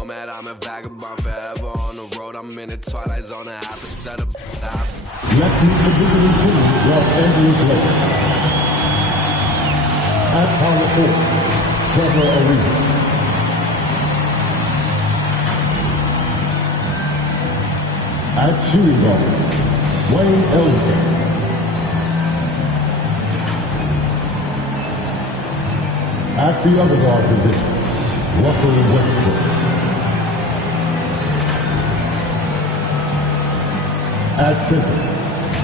nomad, I'm a vagabond forever on the road. I'm in the twilight zone, I have to set up. Let's meet the visiting team, Los Angeles Lakers. At power forward, Trevor Ariza. At shooting guard, Wayne Ellington. At the other guard position, Russell Westbrook. At center,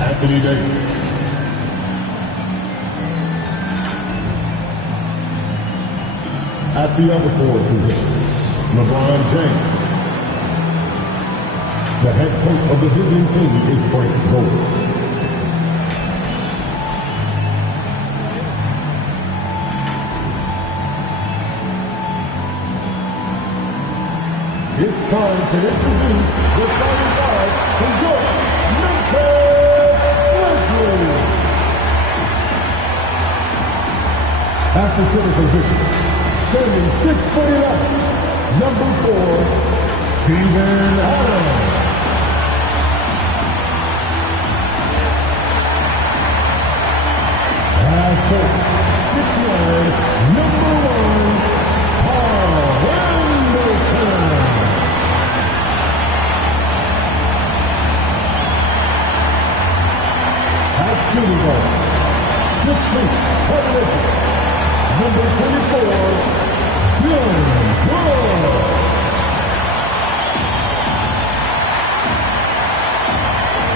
Anthony Davis. At the other forward position, LeBron James. The head coach of the visiting team is Frank Vogel. It's time to introduce the starting five for your Memphis Grizzlies. At the center position, standing 6'11", number 4, Steven Adams. At forward, 6'9", number 1, Paul Anderson. At shooting guard, 6 feet 7 inches, number 24, Dylan Brooks.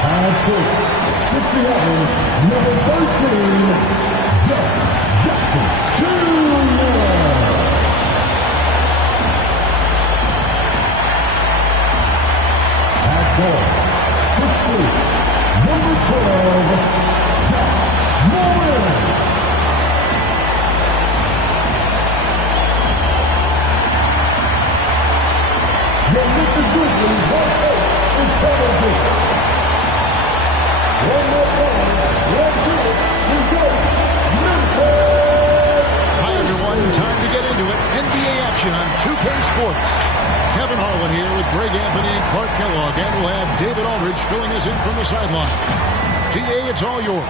At forward, 6'11", number 13, Jeff Jackson Jr. At guard, 6'3", number 12, Jack Moran. Your Memphis Grizzlies head coach is Kevin Bishop. One more time, let's do it. We go, Memphis! Hi everyone, time to get into it. NBA action on 2K Sports. Kevin Harlan here with Greg Anthony and Clark Kellogg, and we'll have David Aldridge filling us in from the sideline. DA, it's all yours.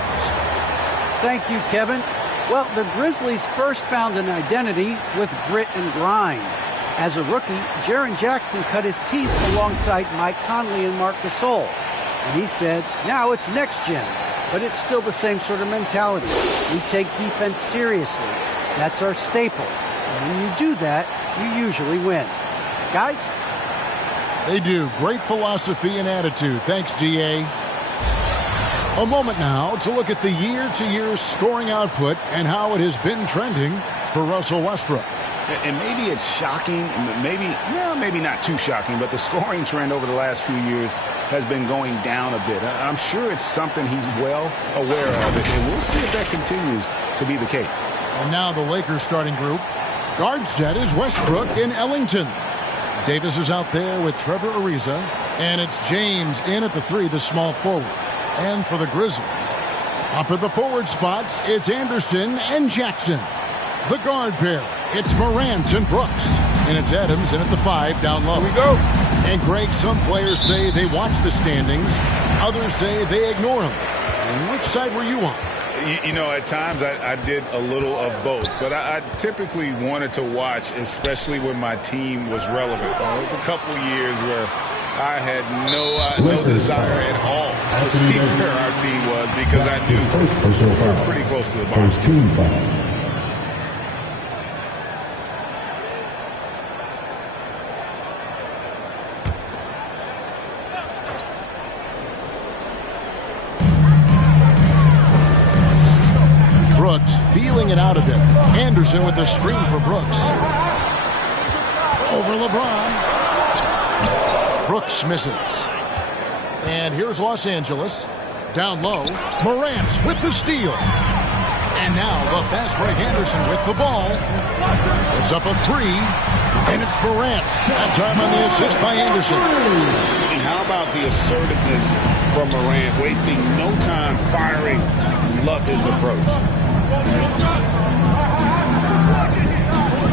Thank you, Kevin. Well, the Grizzlies first found an identity with grit and grind. As a rookie, Jaren Jackson cut his teeth alongside Mike Conley and Marc Gasol. And he said, now it's next gen, but it's still the same sort of mentality. We take defense seriously. That's our staple. And when you do that, you usually win. Guys? They do. Great philosophy and attitude. Thanks, DA. A moment now to look at the year-to-year scoring output and how it has been trending for Russell Westbrook. And maybe it's shocking, maybe not too shocking, but the scoring trend over the last few years has been going down a bit. I'm sure it's something he's well aware of, and we'll see if that continues to be the case. And now the Lakers starting group. Guard set is Westbrook and Ellington. Davis is out there with Trevor Ariza, and it's James in at the 3, the small forward. And for the Grizzlies, up at the forward spots, it's Anderson and Jackson. The guard pair, it's Morant and Brooks. And it's Adams in at the 5 down low. Here we go. And Greg, some players say they watch the standings. Others say they ignore them. Which side were you on? You know, at times I did a little of both, but I typically wanted to watch, especially when my team was relevant. There was a couple years where I had no desire at all to see where our team was because I knew we were pretty close to the bottom. First team foul. Brooks feeling it out a bit. Anderson with the screen for Brooks. Over LeBron. Brooks misses. And here's Los Angeles. Down low. Morant with the steal. And now the fast break Anderson with the ball. It's up a 3. And it's Morant. That time on the assist by Anderson. And how about the assertiveness from Morant, wasting no time firing? Love his approach.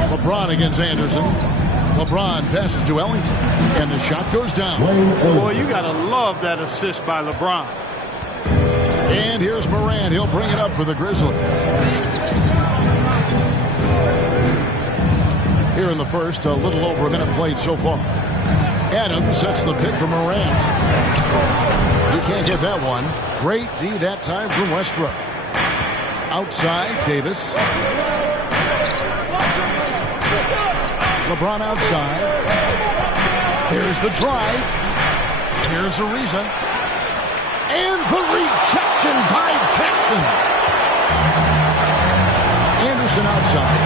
LeBron against Anderson. LeBron passes to Ellington, and the shot goes down. Boy, you got to love that assist by LeBron. And here's Morant. He'll bring it up for the Grizzlies. Here in the first, a little over a minute played so far. Adams sets the pick for Morant. He can't get that one. Great D that time from Westbrook. Outside, Davis. LeBron outside. Here's the drive. Here's Ariza. And the rejection by Jackson. Anderson outside.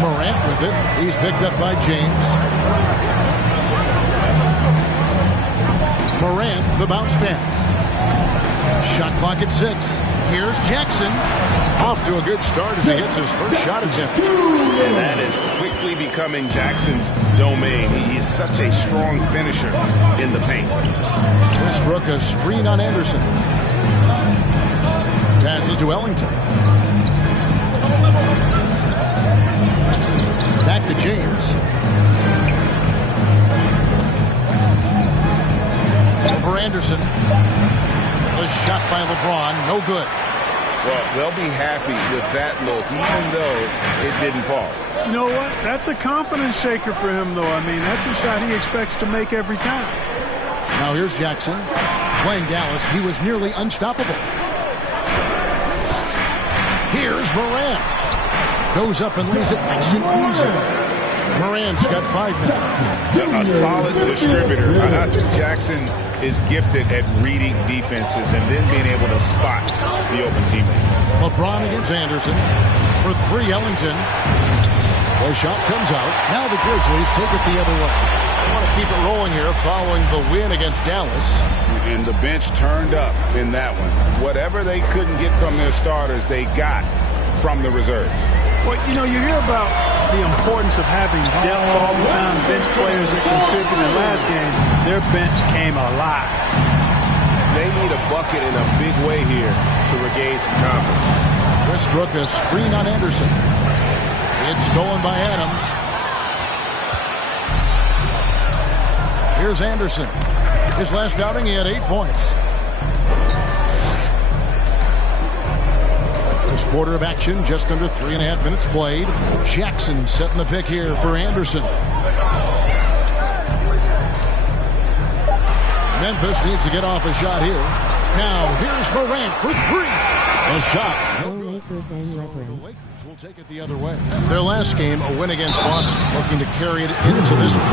Morant with it. He's picked up by James. Morant, the bounce pass. Shot clock at 6. Here's Jackson. Off to a good start as he gets his first shot attempt. And that is quickly becoming Jackson's domain. He's such a strong finisher in the paint. Westbrook a screen on Anderson. Passes to Ellington. Back to James. Over Anderson. The shot by LeBron, no good. Well, they'll be happy with that look, even though it didn't fall. You know what? That's a confidence shaker for him, though. I mean, that's a shot he expects to make every time. Now here's Jackson. Playing Dallas, he was nearly unstoppable. Here's Morant. Goes up and lays it nice and easy. Morant's got 5 minutes. A solid distributor. I think Jackson is gifted at reading defenses and then being able to spot the open teammate. LeBron against Anderson. For 3, Ellington. The shot comes out. Now the Grizzlies take it the other way. I want to keep it rolling here following the win against Dallas. And the bench turned up in that one. Whatever they couldn't get from their starters, they got from the reserves. Well, you know, you hear about the importance of having depth all the time, bench players that contributed last game. Their bench came alive. They need a bucket in a big way here to regain some confidence. Westbrook a screen on Anderson. It's stolen by Adams. Here's Anderson. His last outing, he had 8 points. First quarter of action, just under 3.5 minutes played. Jackson setting the pick here for Anderson. Memphis needs to get off a shot here. Now, here's Morant for 3. A shot. Lakers and LeBron. The Lakers will take it the other way. Their last game, a win against Boston, looking to carry it into this one.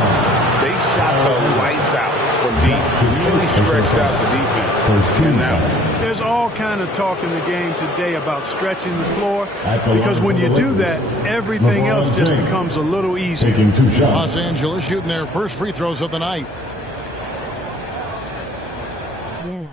They shot the lights out from deep, really stretched out the defense in that one. There's all kind of talk in the game today about stretching the floor, because when you do that, everything else just becomes a little easier. Taking 2 shots. Los Angeles shooting their first free throws of the night. Yeah.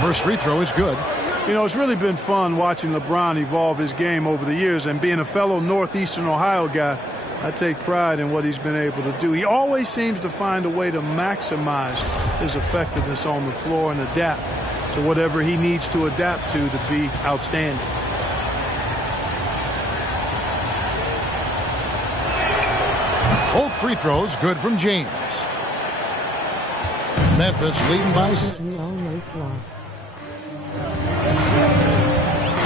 First free throw is good. You know, it's really been fun watching LeBron evolve his game over the years, and being a fellow Northeastern Ohio guy, I take pride in what he's been able to do. He always seems to find a way to maximize his effectiveness on the floor and adapt to whatever he needs to adapt to be outstanding. Both free throws good from James. Memphis leading by 6. You almost lost.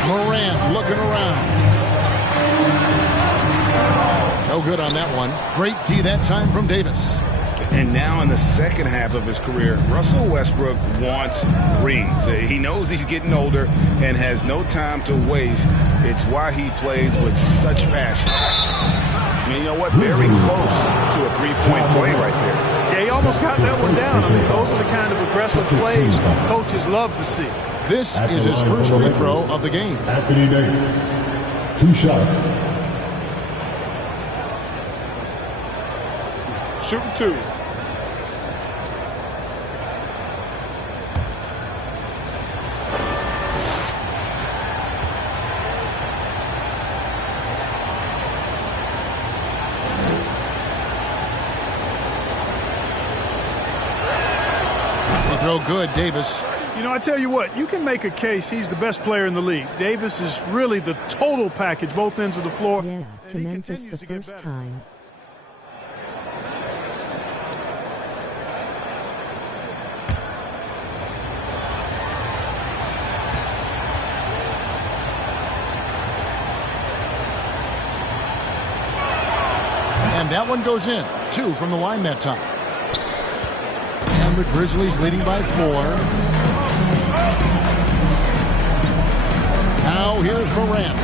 Morant looking around. No good on that one. Great D that time from Davis. And now in the second half of his career, Russell Westbrook wants rings. He knows he's getting older and has no time to waste. It's why he plays with such passion. And you know what? Very close to a three-point play right there. Yeah, he almost got that one down. I mean, those are the kind of aggressive plays coaches love to see. This is his first free throw of the game. Anthony Davis. 2 shots. Shooting 2. throw good, Davis. You know, I tell you what, you can make a case he's the best player in the league. Davis is really the total package, both ends of the floor. Yeah, to Memphis the first time. And that one goes in. 2 from the line that time. And the Grizzlies leading by 4. Now here's Morant.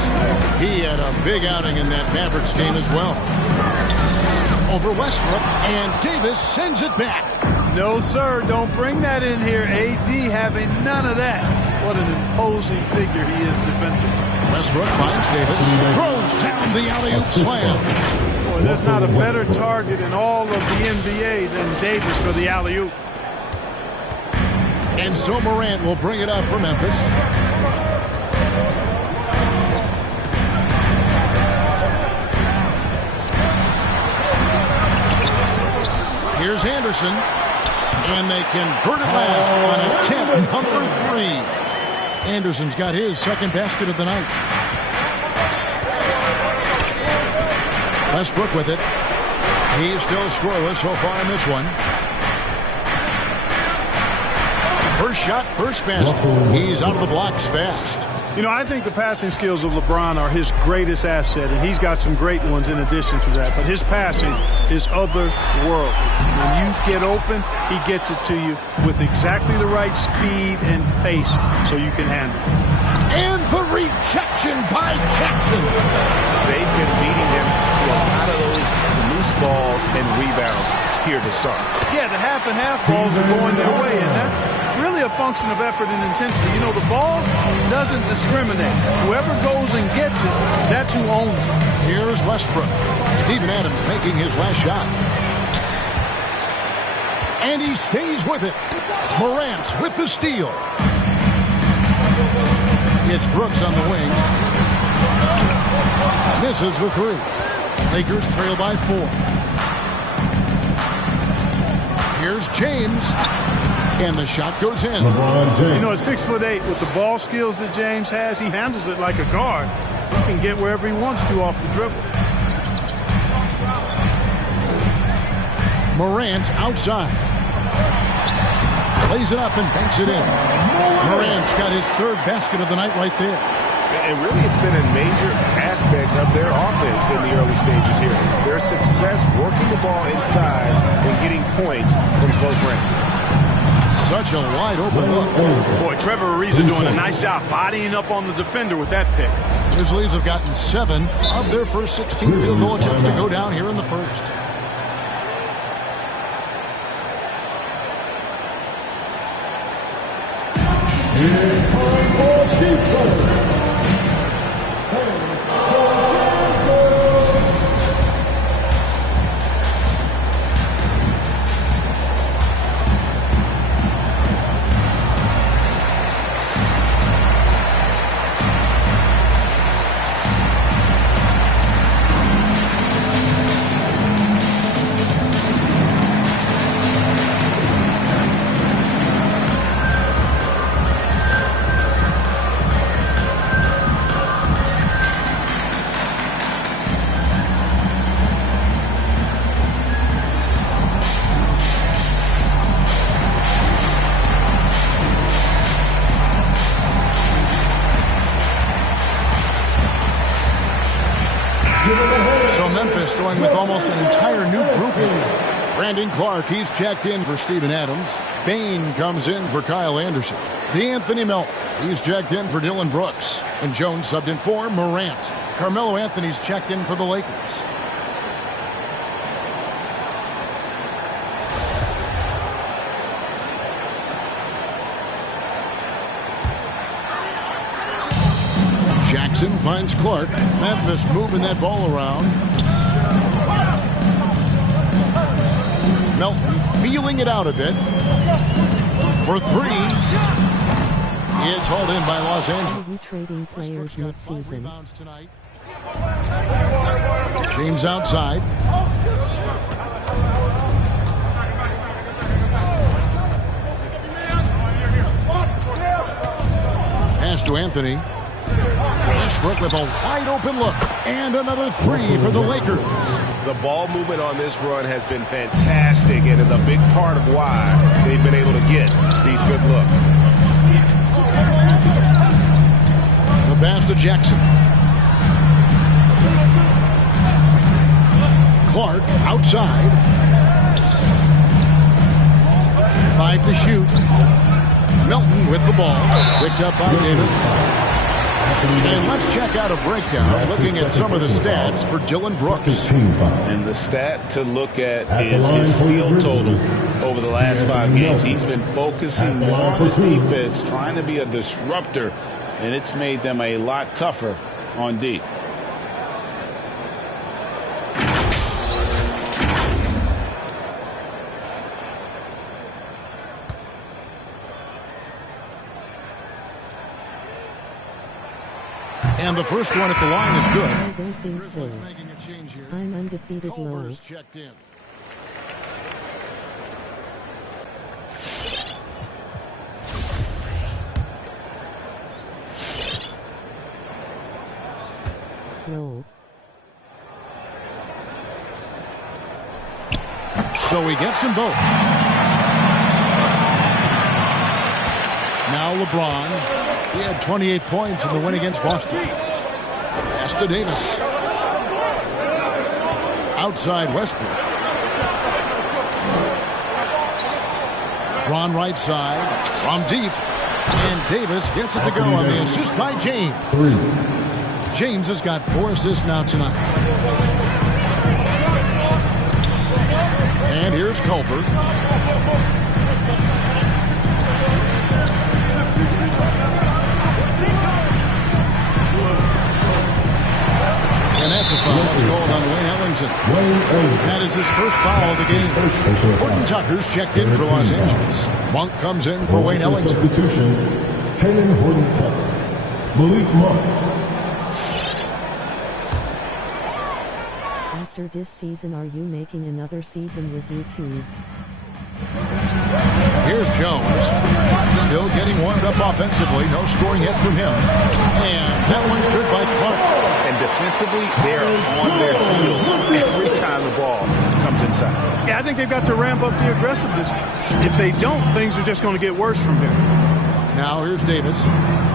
He had a big outing in that Mavericks game as well. Over Westbrook, and Davis sends it back. No, sir, don't bring that in here. AD having none of that. What an imposing figure he is defensively. Westbrook finds Davis, throws down the alley-oop slam. Boy, there's not a better target in all of the NBA than Davis for the alley-oop. And so Morant will bring it up for Memphis. Here's Anderson. And they convert it last on attempt number 3. Anderson's got his second basket of the night. Westbrook with it. He's still scoreless so far in this one. First shot, first basket. He's out of the blocks fast. You know, I think the passing skills of LeBron are his greatest asset, and he's got some great ones in addition to that. But his passing is otherworldly. When you get open, he gets it to you with exactly the right speed and pace so you can handle it. And the rejection by Jackson. They've been beating him to a lot of those loose balls and rebounds here to start. Yeah, the half and half balls are going their way, and that's really a function of effort and intensity. You know, the ball doesn't discriminate. Whoever goes and gets it, that's who owns it. Here's Westbrook. Steven Adams making his last shot. And he stays with it. Morant with the steal. It's Brooks on the wing. Misses the 3. Lakers trail by 4. Here's James. And the shot goes in. You know, at 6'8", with the ball skills that James has, he handles it like a guard. He can get wherever he wants to off the dribble. Morant outside. Lays it up and banks it in. Morant's got his 3rd basket of the night right there. And really, it's been a major aspect of their offense in the early stages here. Their success working the ball inside and getting points from close range. Such a wide open look. Boy, Trevor Ariza doing a nice job bodying up on the defender with that pick. Grizzlies have gotten 7 of their first 16 field goal attempts to go down here in the first. It's time for Chiefs. So Memphis going with almost an entire new grouping. Brandon Clark, he's checked in for Steven Adams. Bain comes in for Kyle Anderson. DeAnthony Melton, he's checked in for Dylan Brooks. And Jones subbed in for Morant. Carmelo Anthony's checked in for the Lakers. Jackson finds Clark. Memphis moving that ball around. Melton feeling it out a bit. For 3. It's hauled in by Los Angeles. Retrading players mid-season. James outside. to Anthony. Westbrook with a wide open look. And another three for the Lakers. The ball movement on this run has been fantastic and is a big part of why they've been able to get these good looks. The pass to Jackson. Clark outside. 5 to shoot. Melton with the ball. Picked up by Davis. And let's check out a breakdown looking at some of the stats for Dillon Brooks. And the stat to look at is his steal total over the last 5 games. He's been focusing more on his defense, trying to be a disruptor, and it's made them a lot tougher on D. And the first one at the line is good. I don't think so. I'm undefeated low. Culver's checked in. Low. So he gets them both. Now LeBron. He had 28 points in the win against Boston. Pass to Davis. Outside Westbrook. Ron right side. From deep. And Davis gets it to go on the assist by James. James has got 4 assists now tonight. And here's Culver. And that's a foul. That's called on Wayne Ellington. That is his first foul of the game. Horton Tucker's checked in for Los Angeles. Monk comes in for Wayne Ellington. Substitution, Taylor Horton Tucker. Malik Monk. After this season, are you making another season with YouTube? Here's Jones. Still getting warmed up offensively. No scoring yet from him. And that one's good by Clark. And defensively, they're on their heels every time the ball comes inside. Yeah, I think they've got to ramp up the aggressiveness. If they don't, things are just going to get worse from here. Now here's Davis.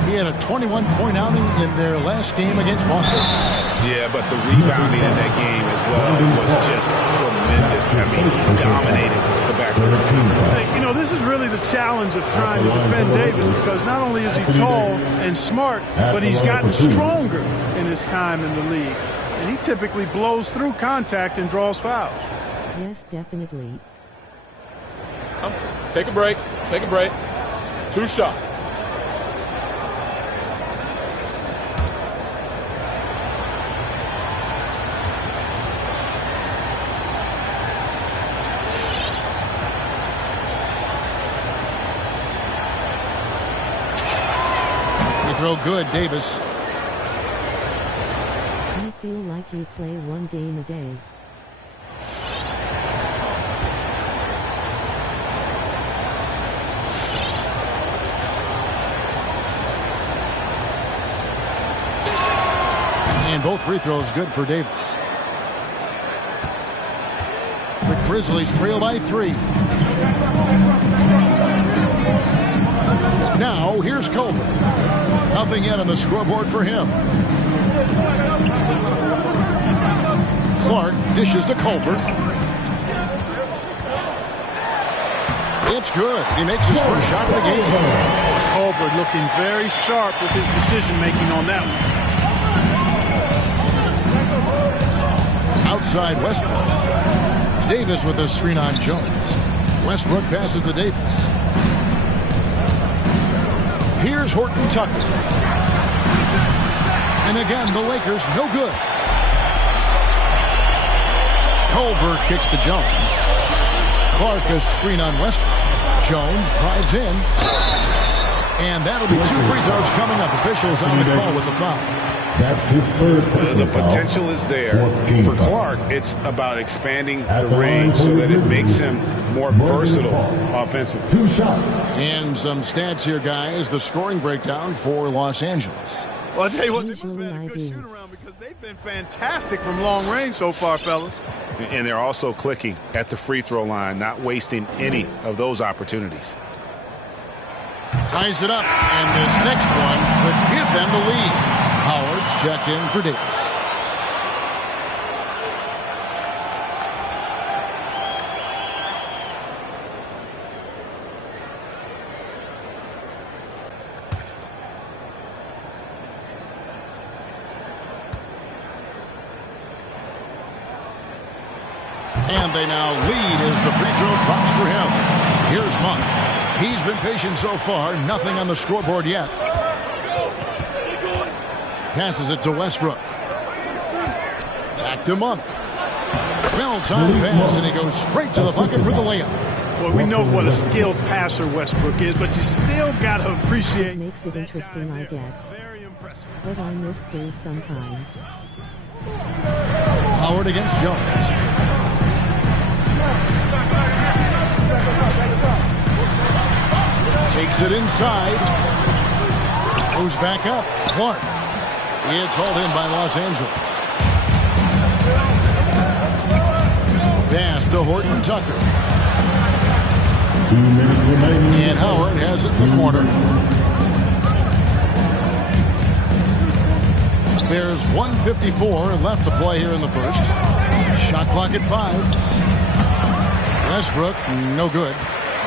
He had a 21-point outing in their last game against Boston. Yeah, but the rebounding in that game as well was just tremendous. I mean, he dominated the backcourt. Hey, you know, this is really the challenge of trying to defend Davis, because not only is he tall and smart, but he's gotten stronger in his time in the league. And he typically blows through contact and draws fouls. Yes, definitely. Take a break. Take a break. 2 shots. Throw good, Davis. I feel like you play 1 game a day. And both free throws good for Davis. The Grizzlies trail by 3. Now here's Culver. Nothing yet on the scoreboard for him. Clark dishes to Culver. It's good. He makes his first shot of the game. Culver looking very sharp with his decision-making on that one. Outside Westbrook. Davis with a screen on Jones. Westbrook passes to Davis. Here's Horton Tucker. And again, the Lakers no good. Culver kicks to Jones. Clark a screen on Westbrook. Jones drives in. And that'll be 2 free throws coming up. Officials on the call with the foul. That's his third The personal foul. potential is there. Fourth team For foul. Clark, it's about expanding At the the line range for so the that it makes Grizzlies, him more Morgan versatile Clark. offensively. 2 shots. And some stats here, guys. The scoring breakdown for Los Angeles. Well, I'll tell you what, they must Usually have had a I good do. shoot around because they've been fantastic from long range so far, fellas. And they're also clicking at the free throw line, not wasting any of those opportunities. Ties it up, and this next one could give them the lead. Howard's checked in for Davis. And they now lead as the free throw drops for him. Here's Monk. He's been patient so far. Nothing on the scoreboard yet. Passes it to Westbrook. Back to Monk. Well-timed pass, and he goes straight to the bucket for the layup. Well, we know what a skilled passer Westbrook is, but you still got to appreciate. Makes it interesting, I guess. Very impressive. But I miss these sometimes. Howard against Jones. Takes it inside. Goes back up. Clark. It's hauled in by Los Angeles. Pass to Horton Tucker. 2 minutes remaining. And Howard has it in the corner. There's 1:54 left to play here in the first. Shot clock at 5. Westbrook, no good.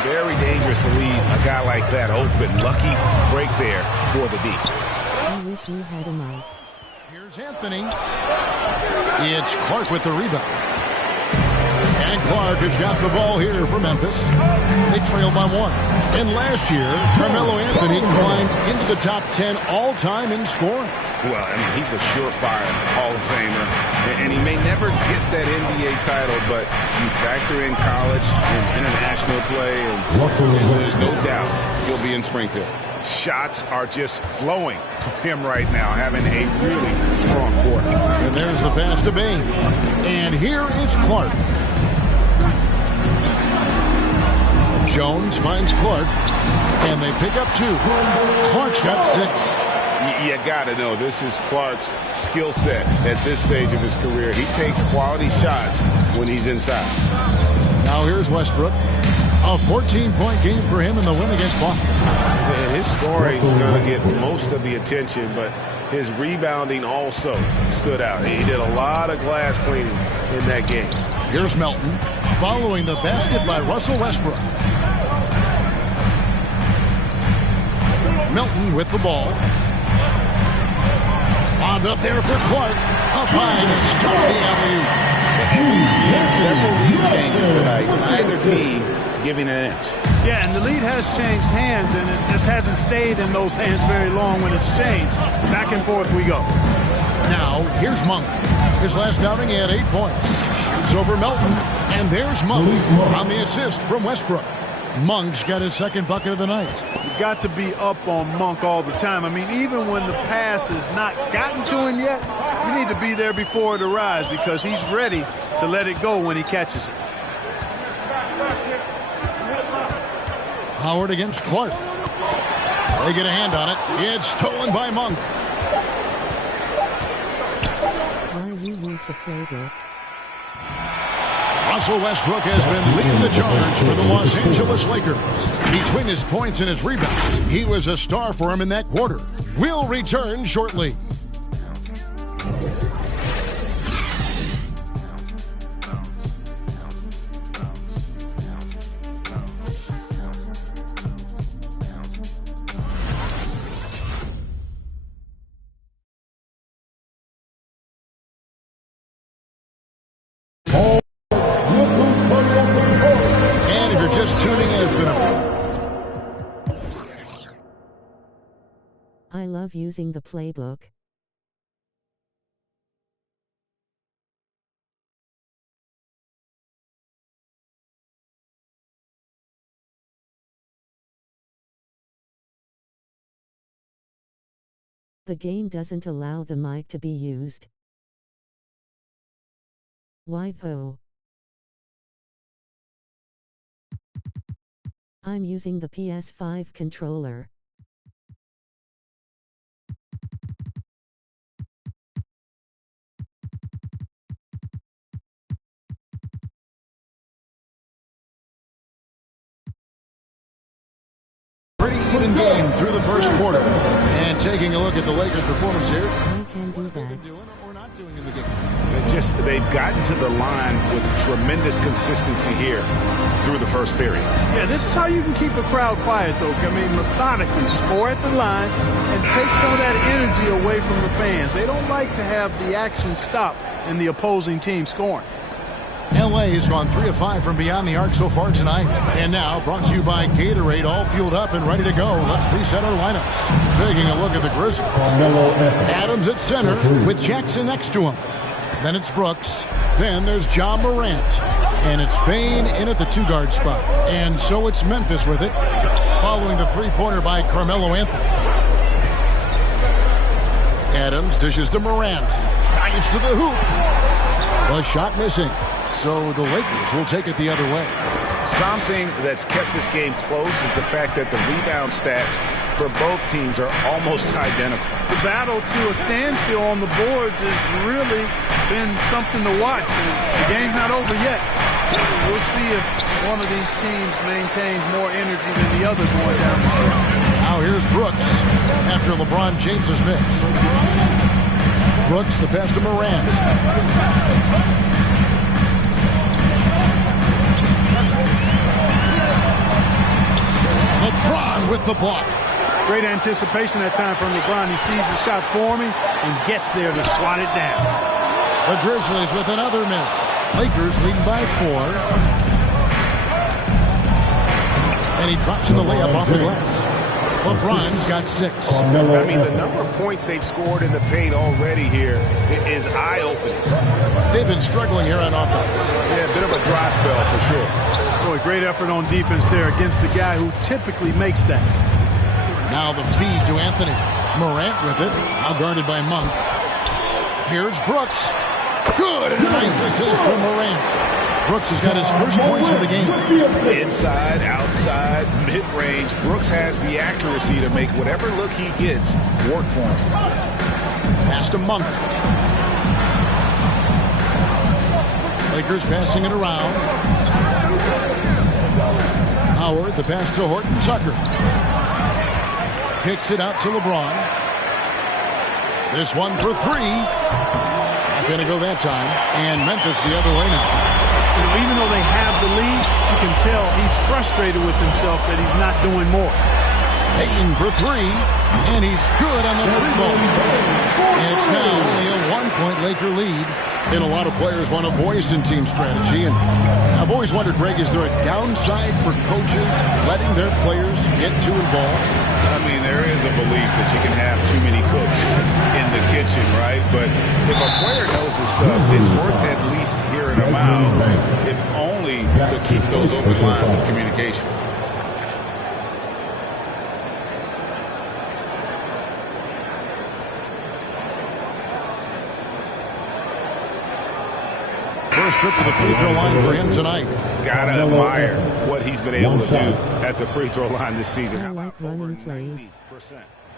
Very dangerous to leave a guy like that open. Lucky break there for the D. I wish you had a mic. Here's Anthony. It's Clark with the rebound. And Clark has got the ball here for Memphis. They trail by 1. And last year, Carmelo Anthony climbed into the top 10 all-time in scoring. Well, I mean, he's a surefire Hall of Famer, and he may never get that NBA title, but you factor in college and international play, and there's no doubt he'll be in Springfield. Shots are just flowing for him right now, having a really strong quarter. And there's the pass to Bain. And here is Clark. Jones finds Clark, and they pick up 2. Clark's got 6. You got to know, this is Clark's skill set at this stage of his career. He takes quality shots when he's inside. Now here's Westbrook. A 14-point game for him in the win against Boston. And his scoring is going to get most of the attention, but his rebounding also stood out. He did a lot of glass cleaning in that game. Here's Melton, following the basket by Russell Westbrook. Melton with the ball. Wound up there for Clark. Up high to stuff the alley-oop. And we've seen several lead changes tonight. Neither team giving an inch. Yeah, and the lead has changed hands, and it just hasn't stayed in those hands very long when it's changed. Back and forth we go. Now, here's Monk. His last outing, he had 8 points. Shoots over Melton, and there's Monk on the assist from Westbrook. Monk's got his second bucket of the night. You've got to be up on Monk all the time. I mean, even when the pass has not gotten to him yet, you need to be there before it arrives because he's ready to let it go when he catches it. Howard against Clark. They get a hand on it. It's stolen by Monk. Why you use the playbook? Russell Westbrook has been leading the charge for the Los Angeles Lakers. Between his points and his rebounds, he was a star for him in that quarter. We'll return shortly. And if you're just tuning in, it's been I love using the playbook. The game doesn't allow the mic to be used. Why though? I'm using the PS5 controller. Pretty even game through the first quarter. And taking a look at the Lakers' performance here. I can do that. Or not doing in the game. They've gotten to the line with tremendous consistency here through the first period. Yeah, this is how you can keep a crowd quiet, though. I mean, methodically score at the line and take some of that energy away from the fans. They don't like to have the action stop in the opposing team scoring. LA has gone 3 of 5 from beyond the arc so far tonight. And now brought to you by Gatorade, all fueled up and ready to go. Let's reset our lineups. Taking a look at the Grizzlies. Adams at center with Jackson next to him. Then it's Brooks. Then there's John Morant. And it's Bane in at the 2-guard spot. And so it's Memphis with it, following the three-pointer by Carmelo Anthony. Adams dishes to Morant. Dives to the hoop. The shot missing. So the Lakers will take it the other way. Something that's kept this game close is the fact that the rebound stats for both teams are almost identical. The battle to a standstill on the boards has really been something to watch. The game's not over yet. We'll see if one of these teams maintains more energy than the other going down the stretch. Now here's Brooks after LeBron James's miss. Brooks the pass to Morant. LeBron with the block. Great anticipation that time from LeBron. He sees the shot forming and gets there to swat it down. The Grizzlies with another miss. Lakers leading by 4. And he drops in the layup off the glass. LeBron's got 6. I mean, the number of points they've scored in the paint already here is eye-opening. They've been struggling here on offense. Yeah, a bit of a dry spell for sure. Boy, great effort on defense there against a guy who typically makes that. Now the feed to Anthony. Morant with it. Now guarded by Monk. Here's Brooks. Good. And nice assist from Morant. Brooks has got his first points of the game. Inside, outside, mid-range. Brooks has the accuracy to make whatever look he gets work for him. Pass to Monk. Lakers passing it around. Howard, the pass to Horton Tucker. Kicks it out to LeBron. This one for 3. Not going to go that time. And Memphis the other way now. Even though they have the lead, you can tell he's frustrated with himself that he's not doing more. Payton for 3. And he's good on the 3-ball. And it's now only a 1-point Laker lead. And a lot of players want a voice in team strategy. And I've always wondered, Greg, is there a downside for coaches letting their players get too involved? I mean, there is a belief that you can have too many cooks in the kitchen, right? But if a player knows his stuff, it's worth at least hearing them out, if only to keep those open lines of communication. First trip to the free throw line for him tonight. Gotta admire what he's been able to do at the free throw line this season. I like running plays.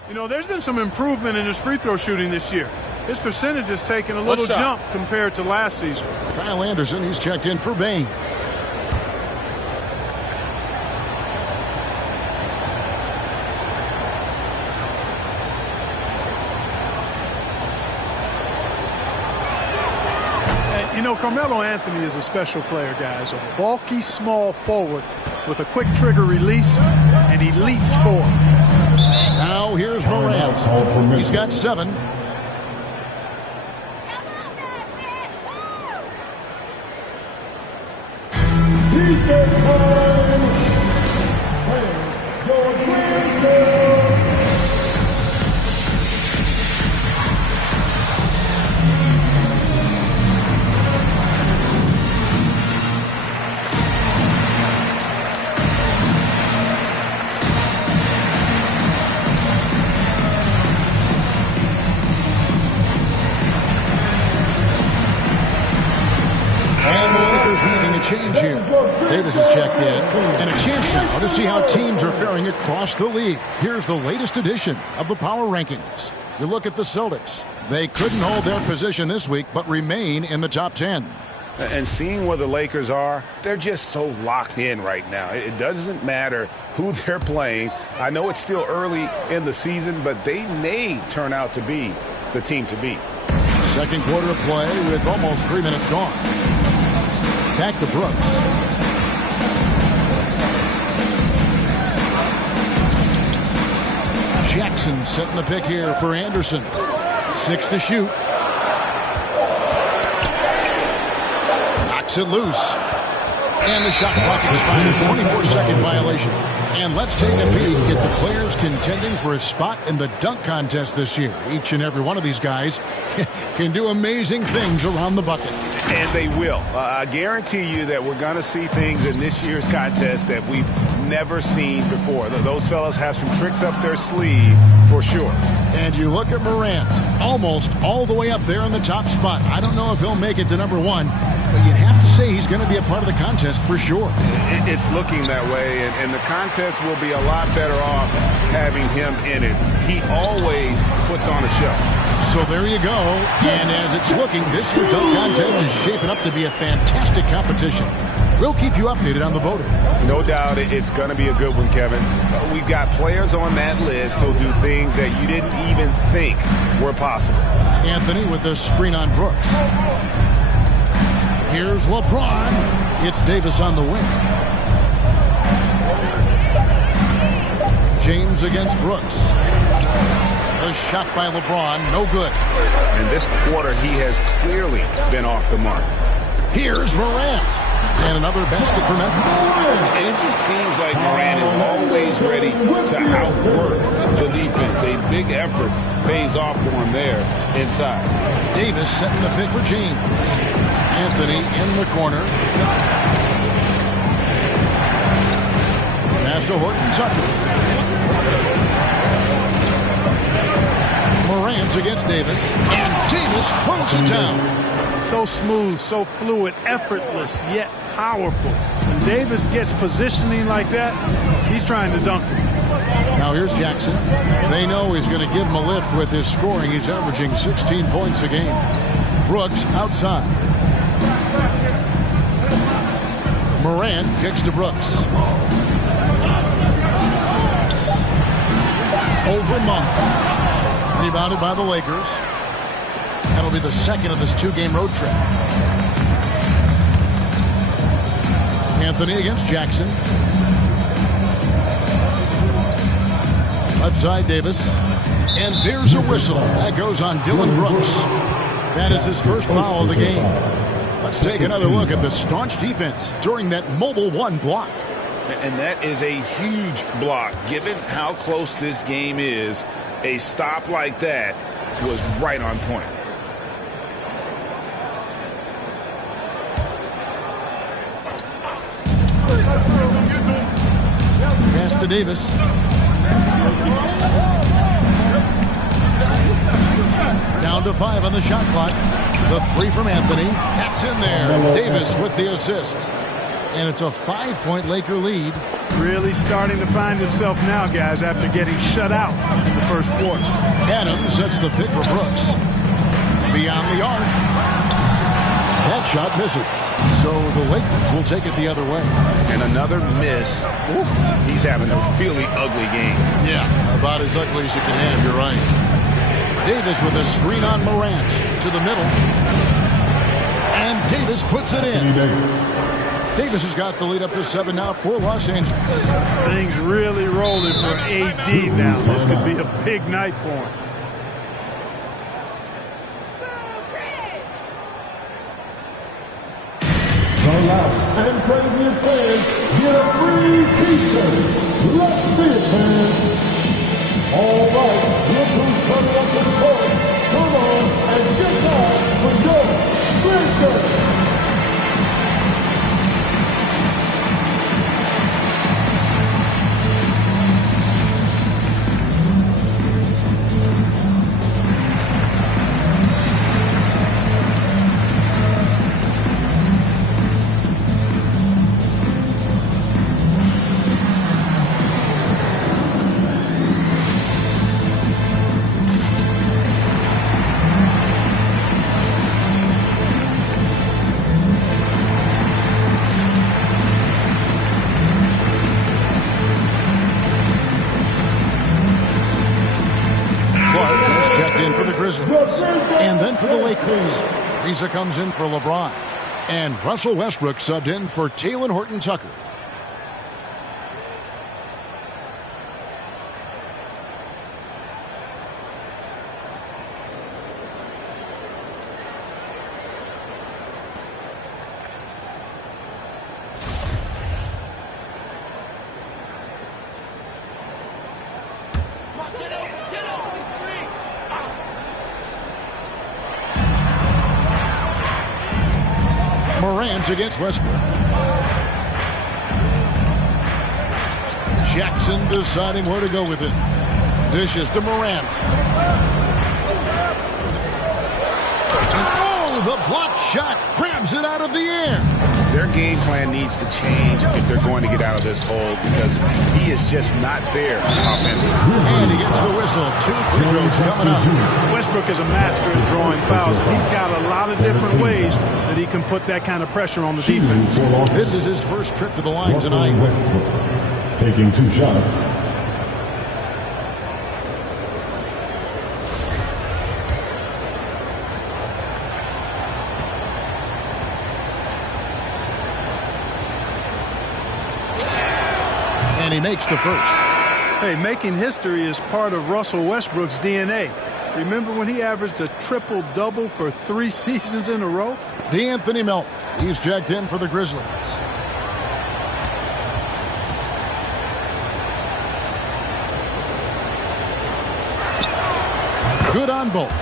You know, there's been some improvement in his free throw shooting this year. His percentage has taken a little jump compared to last season. Kyle Anderson, he's checked in for Bane. You know, Carmelo Anthony is a special player, guys. A bulky, small forward with a quick trigger release and elite score. Now here's Morant. He's got 7. Lakers making a change here. Davis is checked in. And a chance now to see how teams are faring across the league. Here's the latest edition of the Power Rankings. You look at the Celtics. They couldn't hold their position this week, but remain in the top 10. And seeing where the Lakers are, they're just so locked in right now. It doesn't matter who they're playing. I know it's still early in the season, but they may turn out to be the team to beat. Second quarter of play with almost 3 minutes gone. Back to Brooks. Jackson setting the pick here for Anderson. 6 to shoot. Knocks it loose. And the shot clock expires. 24-second violation. And let's take a peek at the players contending for a spot in the dunk contest this year. Each and every one of these guys can do amazing things around the bucket. And they will. I guarantee you that we're going to see things in this year's contest that we've never seen before. Those fellas have some tricks up their sleeve for sure. And you look at Morant, almost all the way up there in the top spot. I don't know if he'll make it to number 1, but you'd have to say he's going to be a part of the contest for sure. It's looking that way, and the contest will be a lot better off having him in it. He always puts on a show. So there you go. And as it's looking, this year's dunk contest is shaping up to be a fantastic competition. We'll keep you updated on the voting. No doubt it's going to be a good one, Kevin. We've got players on that list who'll do things that you didn't even think were possible. Anthony with the screen on Brooks. Here's LeBron. It's Davis on the wing. James against Brooks. A shot by LeBron, no good. And this quarter, he has clearly been off the mark. Here's Morant. And another basket for Memphis. And it just seems like Morant is always ready to outwork the defense. A big effort pays off for him there inside. Davis setting the pick for James. Anthony in the corner. Pass to Horton Tucker. Morant against Davis. And Davis throws it down. So smooth, so fluid, effortless, yet powerful. When Davis gets positioning like that, he's trying to dunk it. Now here's Jackson. They know he's going to give him a lift with his scoring. He's averaging 16 points a game. Brooks outside. Morant kicks to Brooks. Over Monk. Rebounded by the Lakers. That'll be the second of this 2-game road trip. Anthony against Jackson. Left side Davis. And there's a whistle. That goes on Dylan Brooks. That is his first foul of the game. Let's take another look at the staunch defense during that mobile 1 block. And that is a huge block. Given how close this game is, a stop like that was right on point. Pass to Davis. Down to 5 on the shot clock. The 3 from Anthony. That's in there. Davis with the assist. And it's a 5-point Laker lead. Really starting to find himself now, guys, after getting shut out in the first quarter. Adams sets the pick for Brooks. Beyond the arc. That shot misses. So the Lakers will take it the other way. And another miss. Ooh, he's having a really ugly game. Yeah, about as ugly as you can have, you're right. Davis with a screen on Morant to the middle. And Davis puts it in. Davis has got the lead up to 7 now for Los Angeles. Things really rolling for AD now. This could be a big night for him. The last and craziest fans get a free t-shirt. Let's see it, fans. All right, look who's coming up to the court. Come on and get down for your t-shirt. And then for the Lakers, Ariza comes in for LeBron. And Russell Westbrook subbed in for Talen Horton-Tucker. Morant against Westbrook. Jackson deciding where to go with it. Dishes to Morant. And oh, the block shot grabs it out of the air. Their game plan needs to change if they're going to get out of this hole because he is just not there offensively. And he gets the whistle. 2 free throws coming up. Westbrook is a master at drawing fouls. He's got a lot of different ways that he can put that kind of pressure on the defense. This is his first trip to the line tonight. Westbrook taking 2 shots. And he makes the first. Hey, making history is part of Russell Westbrook's DNA. Remember when he averaged a triple-double for 3 seasons in a row? D'Anthony Melton. He's checked in for the Grizzlies. Good on both.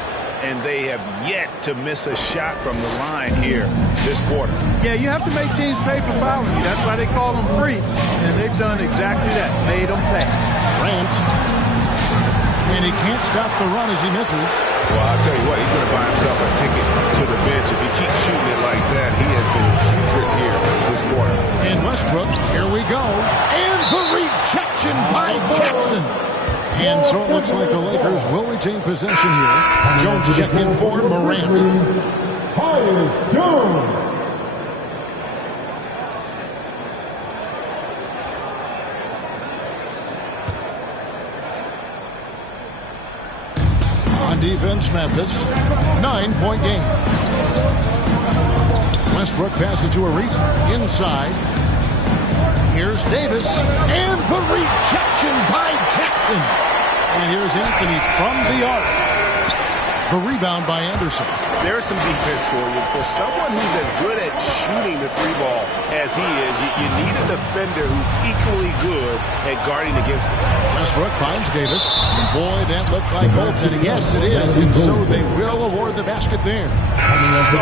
And they have yet to miss a shot from the line here this quarter. Yeah, you have to make teams pay for fouling you. That's why they call them free. And they've done exactly that. Made them pay. Grant. And he can't stop the run as he misses. Well, I'll tell you what, he's going to buy himself a ticket to the bench. If he keeps shooting it like that, he has been putrid here this quarter. And Westbrook, here we go. And the rejection by Jackson. And so it looks like the Lakers will retain possession here. Jones checked in for Morant. Tyus Jones. On defense, Memphis. 9-point game. Westbrook passes to Ariza. Inside. Here's Davis. And the rejection by Jackson. And here's Anthony from the arc. The rebound by Anderson. There's some defense for you. For someone who's as good at shooting the 3-ball as he is, you need a defender who's equally good at guarding against him. Westbrook finds Davis. And boy, that looked like goaltending. Yes, it is. And so they will award the basket there. So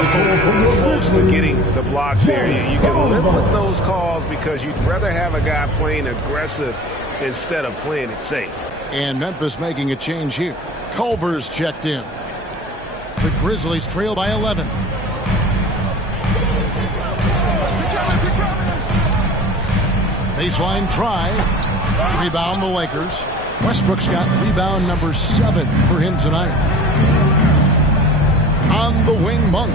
close to getting the block there. You can live with those calls because you'd rather have a guy playing aggressive instead of playing it safe. And Memphis making a change here. Culver's checked in. The Grizzlies trail by 11. Baseline try. Rebound the Lakers. Westbrook's got rebound number 7 for him tonight. On the wing, Monk.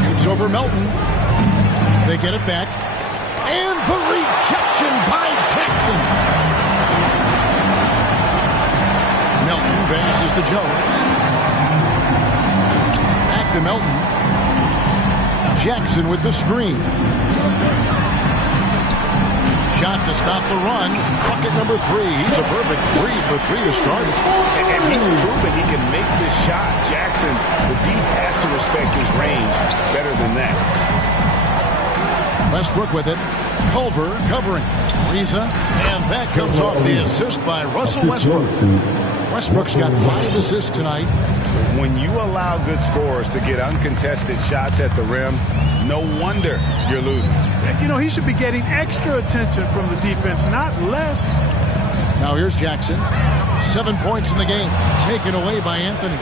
Shoots over Melton. They get it back. And the rejection by Jackson. Melton passes to Jones. Back to Melton. Jackson with the screen. Shot to stop the run. Bucket number 3. He's a perfect 3 for 3 to start. And he's proven he can make this shot. Jackson, the D has to respect his range better than that. Westbrook with it. Culver covering. Ariza. And that comes off the assist by Russell Westbrook. Westbrook's got 5 assists tonight. When you allow good scorers to get uncontested shots at the rim, no wonder you're losing. You know, he should be getting extra attention from the defense, not less. Now here's Jackson. 7 points in the game. Taken away by Anthony.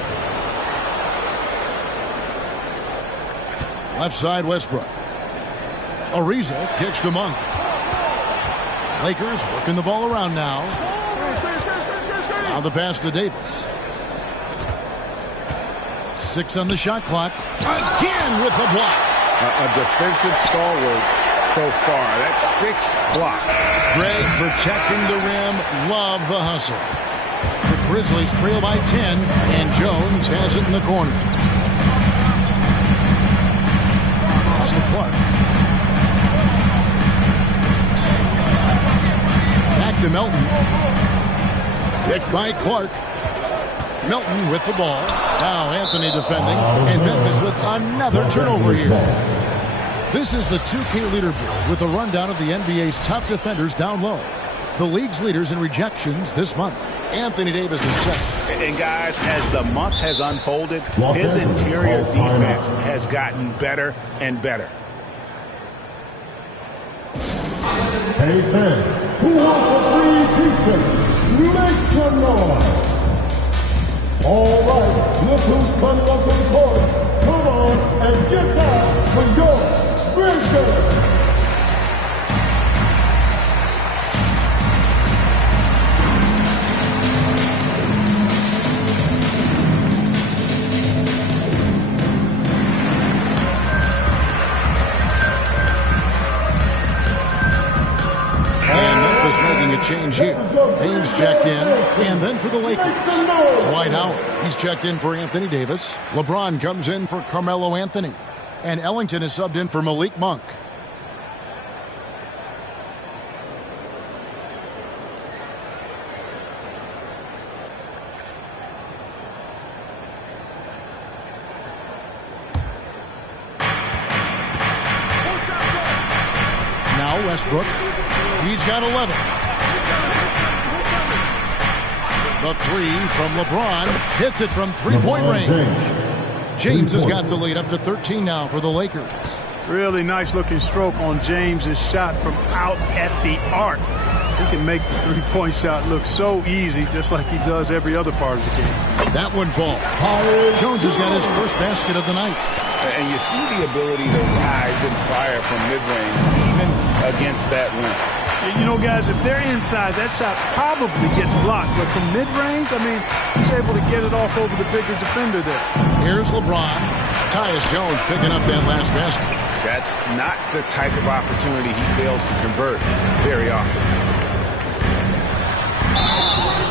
Left side, Westbrook. Ariza kicks to Monk. Lakers working the ball around now. Now the pass to Davis. 6 on the shot clock. Again with the block. A defensive stalwart so far. That's 6 blocks. Gregg protecting the rim. Love the hustle. The Grizzlies trail by 10, and Jones has it in the corner. Pass to Clark. Back to Melton. Picked by Clark. Melton with the ball. Now Anthony defending. And Memphis with another turnover here. This is the 2K leaderboard with a rundown of the NBA's top defenders down low. The league's leaders in rejections this month. Anthony Davis is second. And guys, as the month has unfolded, his interior defense has gotten better and better. Hey fans, who wants a free t-shirt? Make some noise. All right, look who's coming up to the court. Come on and get back for your Grizzlies. Making a change here. Haynes checked in, and then for the Lakers, Dwight Howard. He's checked in for Anthony Davis. LeBron comes in for Carmelo Anthony. And Ellington is subbed in for Malik Monk. Now Westbrook. He's got 11. The three from LeBron hits it from three-point range. James has got the lead up to 13 now for the Lakers. Really nice looking stroke on James's shot from out at the arc. He can make the three-point shot look so easy, just like he does every other part of the game. That one falls. Jones has got his first basket of the night. And you see the ability to rise and fire from mid-range, even against that length. You know, guys, if they're inside, that shot probably gets blocked. But from mid-range, I mean, he's able to get it off over the bigger defender there. Here's LeBron. Tyus Jones picking up that last basket. That's not the type of opportunity he fails to convert very often.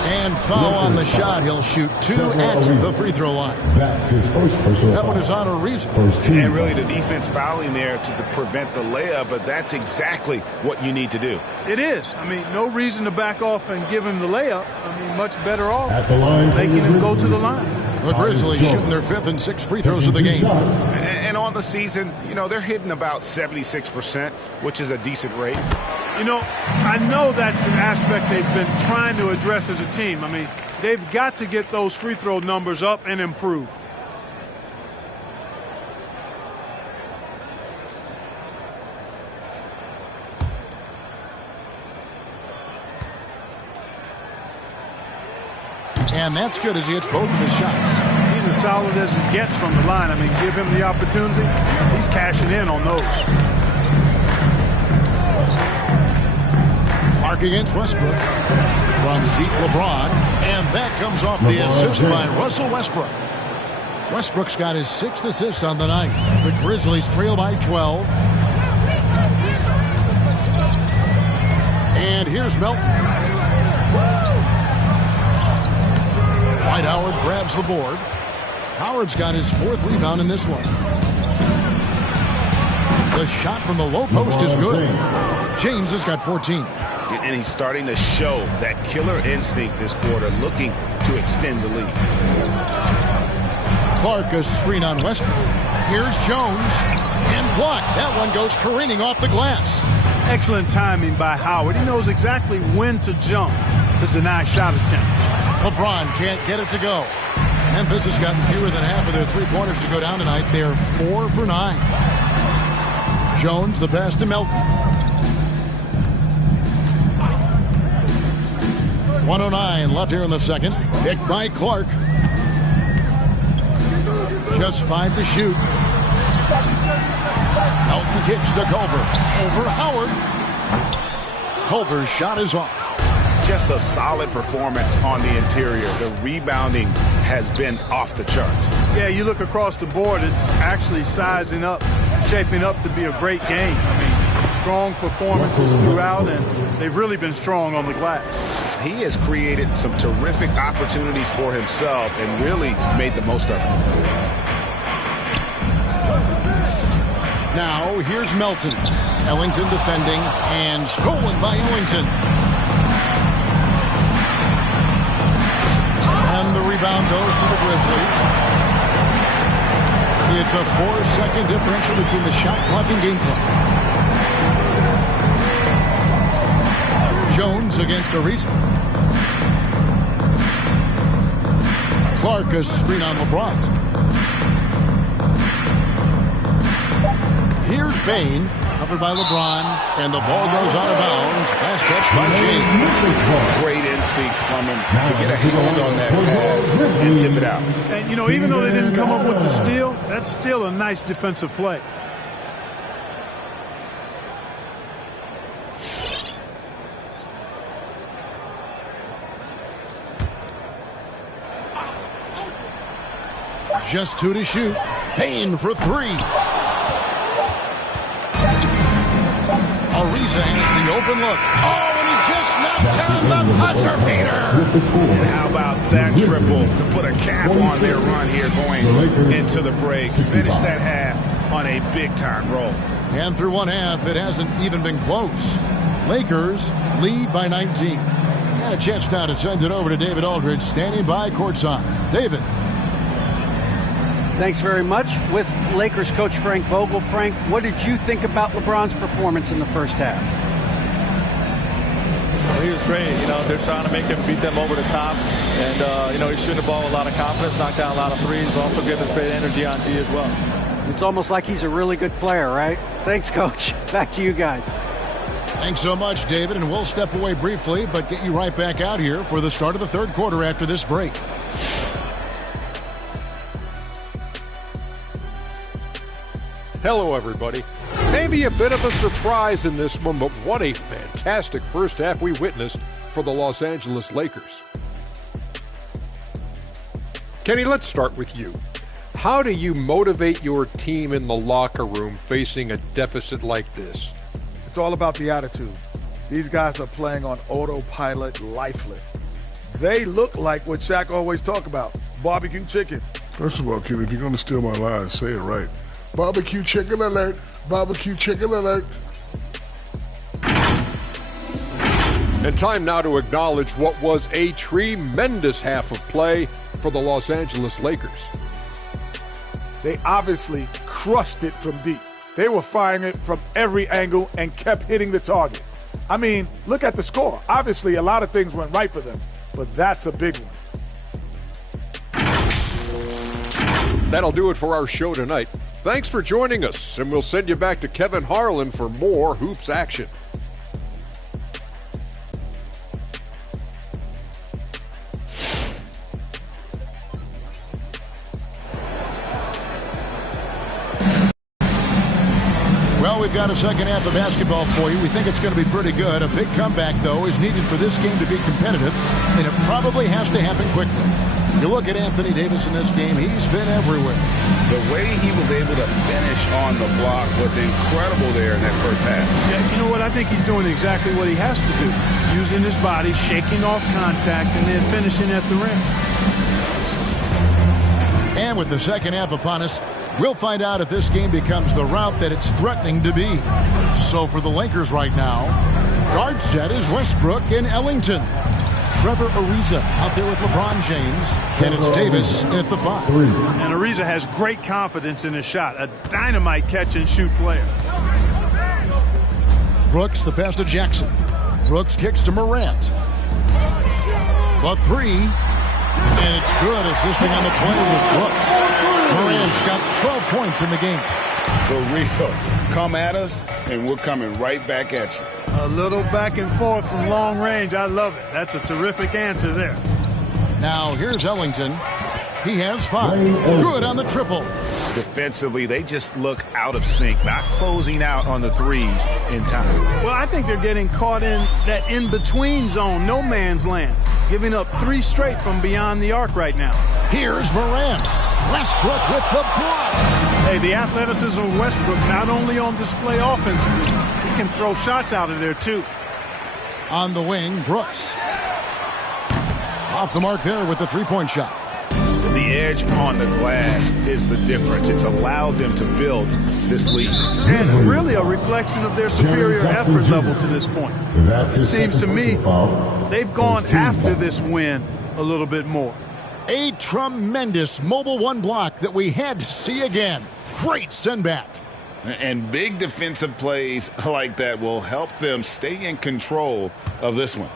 And foul on the shot. He'll shoot 2 at the free throw line. That's his first personal That foul. one is on Ariza. First team. And really the defense fouling there to prevent the layup, but that's exactly what you need to do. It is. I mean, no reason to back off and give him the layup. I mean, much better off At the line, making him go to the line. The Grizzlies shooting their 5th and 6th free throws of the game. And on the season, you know, they're hitting about 76%, which is a decent rate. You know, I know that's an aspect they've been trying to address as a team. I mean, they've got to get those free throw numbers up and improved. And that's good as he hits both of his shots. He's as solid as it gets from the line. I mean, give him the opportunity. He's cashing in on those. Clark against Westbrook. From deep LeBron. And that comes off the assist by Russell Westbrook. Westbrook's got his 6th assist on the night. The Grizzlies trail by 12. And here's Melton. Dwight Howard grabs the board. Howard's got his 4th rebound in this one. The shot from the low post is good. James has got 14. And he's starting to show that killer instinct this quarter, looking to extend the lead. Clark a screen on Westbrook. Here's Jones. And blocked. That one goes careening off the glass. Excellent timing by Howard. He knows exactly when to jump to deny shot attempt. LeBron can't get it to go. Memphis has gotten fewer than half of their three-pointers to go down tonight. They're 4 for 9. Jones, the pass to Melton. 1:09 left here in the second. Picked by Clark. Just 5 to shoot. Melton kicks to Culver. Over Howard. Culver's shot is off. Just a solid performance on the interior. The rebounding has been off the charts. Yeah, you look across the board, it's actually sizing up, shaping up to be a great game. I mean, strong performances throughout, and they've really been strong on the glass. He has created some terrific opportunities for himself and really made the most of them. Now, here's Melton. Ellington defending, and stolen by Ellington. And the rebound goes to the Grizzlies. It's a 4-second differential between the shot clock and game clock. Jones against Ariza. Clark a screen on LeBron. Here's Bain, covered by LeBron, and the ball goes out of bounds. Last touch by James. Great instincts from him to get a hand on that pass and tip it out. And, you know, even though they didn't come up with the steal, that's still a nice defensive play. Just 2 to shoot. Payne for 3. Ariza has the open look. Oh, and he just knocked down the buzzer beater. And how about that triple to put a cap on their run here going into the break. Finish that half on a big-time roll. And through one half, it hasn't even been close. Lakers lead by 19. Got a chance now to send it over to David Aldridge, standing by courtside. David. Thanks very much. With Lakers coach Frank Vogel. Frank, what did you think about LeBron's performance in the first half? Well, he was great. You know, they're trying to make him beat them over the top. And, you know, he's shooting the ball with a lot of confidence, knocked down a lot of threes, but also giving us great energy on D as well. It's almost like he's a really good player, right? Thanks, Coach. Back to you guys. Thanks so much, David. And we'll step away briefly, but get you right back out here for the start of the third quarter after this break. Hello, everybody. Maybe a bit of a surprise in this one, but what a fantastic first half we witnessed for the Los Angeles Lakers. Kenny, let's start with you. How do you motivate your team in the locker room facing a deficit like this? It's all about the attitude. These guys are playing on autopilot, lifeless. They look like what Shaq always talk about, barbecue chicken. First of all, kid, if you're going to steal my line, say it right. Barbecue chicken alert, barbecue chicken alert. And time now to acknowledge what was a tremendous half of play for the Los Angeles Lakers. They obviously crushed it from deep. They were firing it from every angle and kept hitting the target. I mean, look at the score. Obviously, a lot of things went right for them, but that's a big one. That'll do it for our show tonight. Thanks for joining us, and we'll send you back to Kevin Harlan for more hoops action. Well, we've got a second half of basketball for you. We think it's going to be pretty good. A big comeback, though, is needed for this game to be competitive, and it probably has to happen quickly. You look at Anthony Davis in this game, he's been everywhere. The way he was able to finish on the block was incredible there in that first half. Yeah, you know what? I think he's doing exactly what he has to do. Using his body, shaking off contact, and then finishing at the rim. And with the second half upon us, we'll find out if this game becomes the route that it's threatening to be. So for the Lakers right now, guard set is Westbrook and Ellington. Trevor Ariza out there with LeBron James, and it's Davis at the 5. And Ariza has great confidence in his shot, a dynamite catch-and-shoot player. Brooks, the pass to Jackson. Brooks kicks to Morant. The 3, and it's good. Assisting on the play was Brooks. Morant's got 12 points in the game. For real, come at us, and we're coming right back at you. A little back and forth from long range. I love it. That's a terrific answer there. Now here's Ellington. He has 5. Good on the triple. Defensively, they just look out of sync, not closing out on the threes in time. Well, I think they're getting caught in that in-between zone, no man's land, giving up 3 straight from beyond the arc right now. Here's Morant. Westbrook with the block. Hey, the athleticism of Westbrook not only on display offensively, he can throw shots out of there too. On the wing, Brooks. Off the mark there with the three-point shot. The edge on the glass is the difference. It's allowed them to build this lead. And really a reflection of their superior effort level to this point. It seems to me they've gone after this win a little bit more. A tremendous mobile one block that we had to see again. Great send back. And big defensive plays like that will help them stay in control of this one.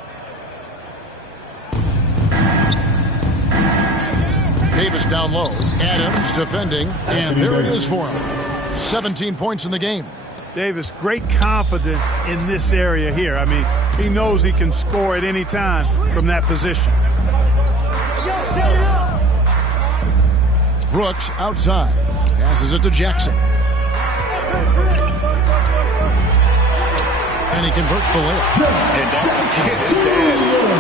Davis down low. Adams defending. And there it is for him. 17 points in the game. Davis, great confidence in this area here. I mean, he knows he can score at any time from that position. Brooks outside. Passes it to Jackson. And he converts the layup. And don't forget his dad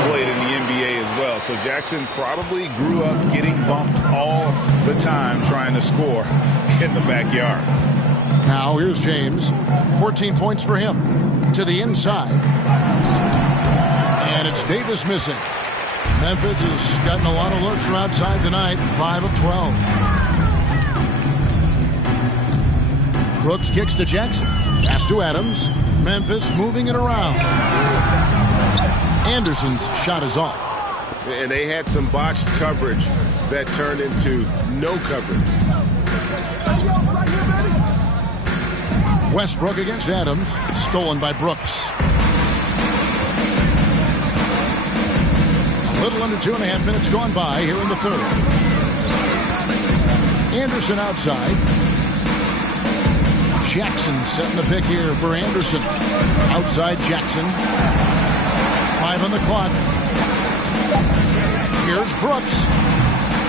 played in the NBA as well. So Jackson probably grew up getting bumped all the time trying to score in the backyard. Now here's James. 14 points for him. To the inside. And it's Davis missing. Memphis has gotten a lot of looks from outside tonight. 5 of 12. Brooks kicks to Jackson. Pass to Adams. Memphis moving it around. Anderson's shot is off. And they had some botched coverage that turned into no coverage. Westbrook against Adams. Stolen by Brooks. A little under 2.5 minutes gone by here in the third. Anderson outside. Jackson setting the pick here for Anderson. Outside Jackson. 5 on the clock. Here's Brooks.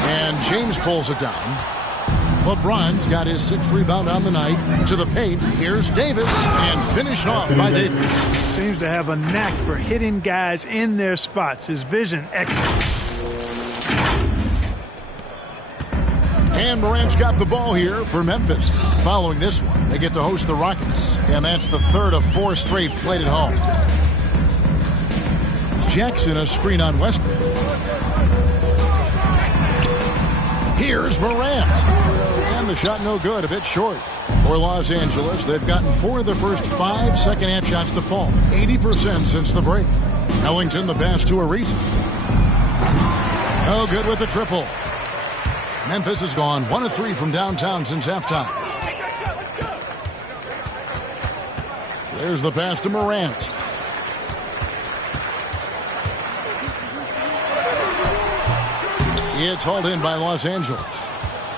And James pulls it down. LeBron's got his 6th rebound on the night. To the paint. Here's Davis. And finished off by Davis. Seems to have a knack for hitting guys in their spots. His vision excellent. And Morant's got the ball here for Memphis. Following this one, they get to host the Rockets. And that's the 3rd of 4 straight played at home. Jackson a screen on Westbrook. Here's Morant. And the shot no good, a bit short. For Los Angeles, they've gotten 4 of their first 5 second-half shots to fall. 80% since the break. Ellington the pass to Ariza. No good with the triple. Memphis has gone 1 of 3 from downtown since halftime. There's the pass to Morant. It's hauled in by Los Angeles.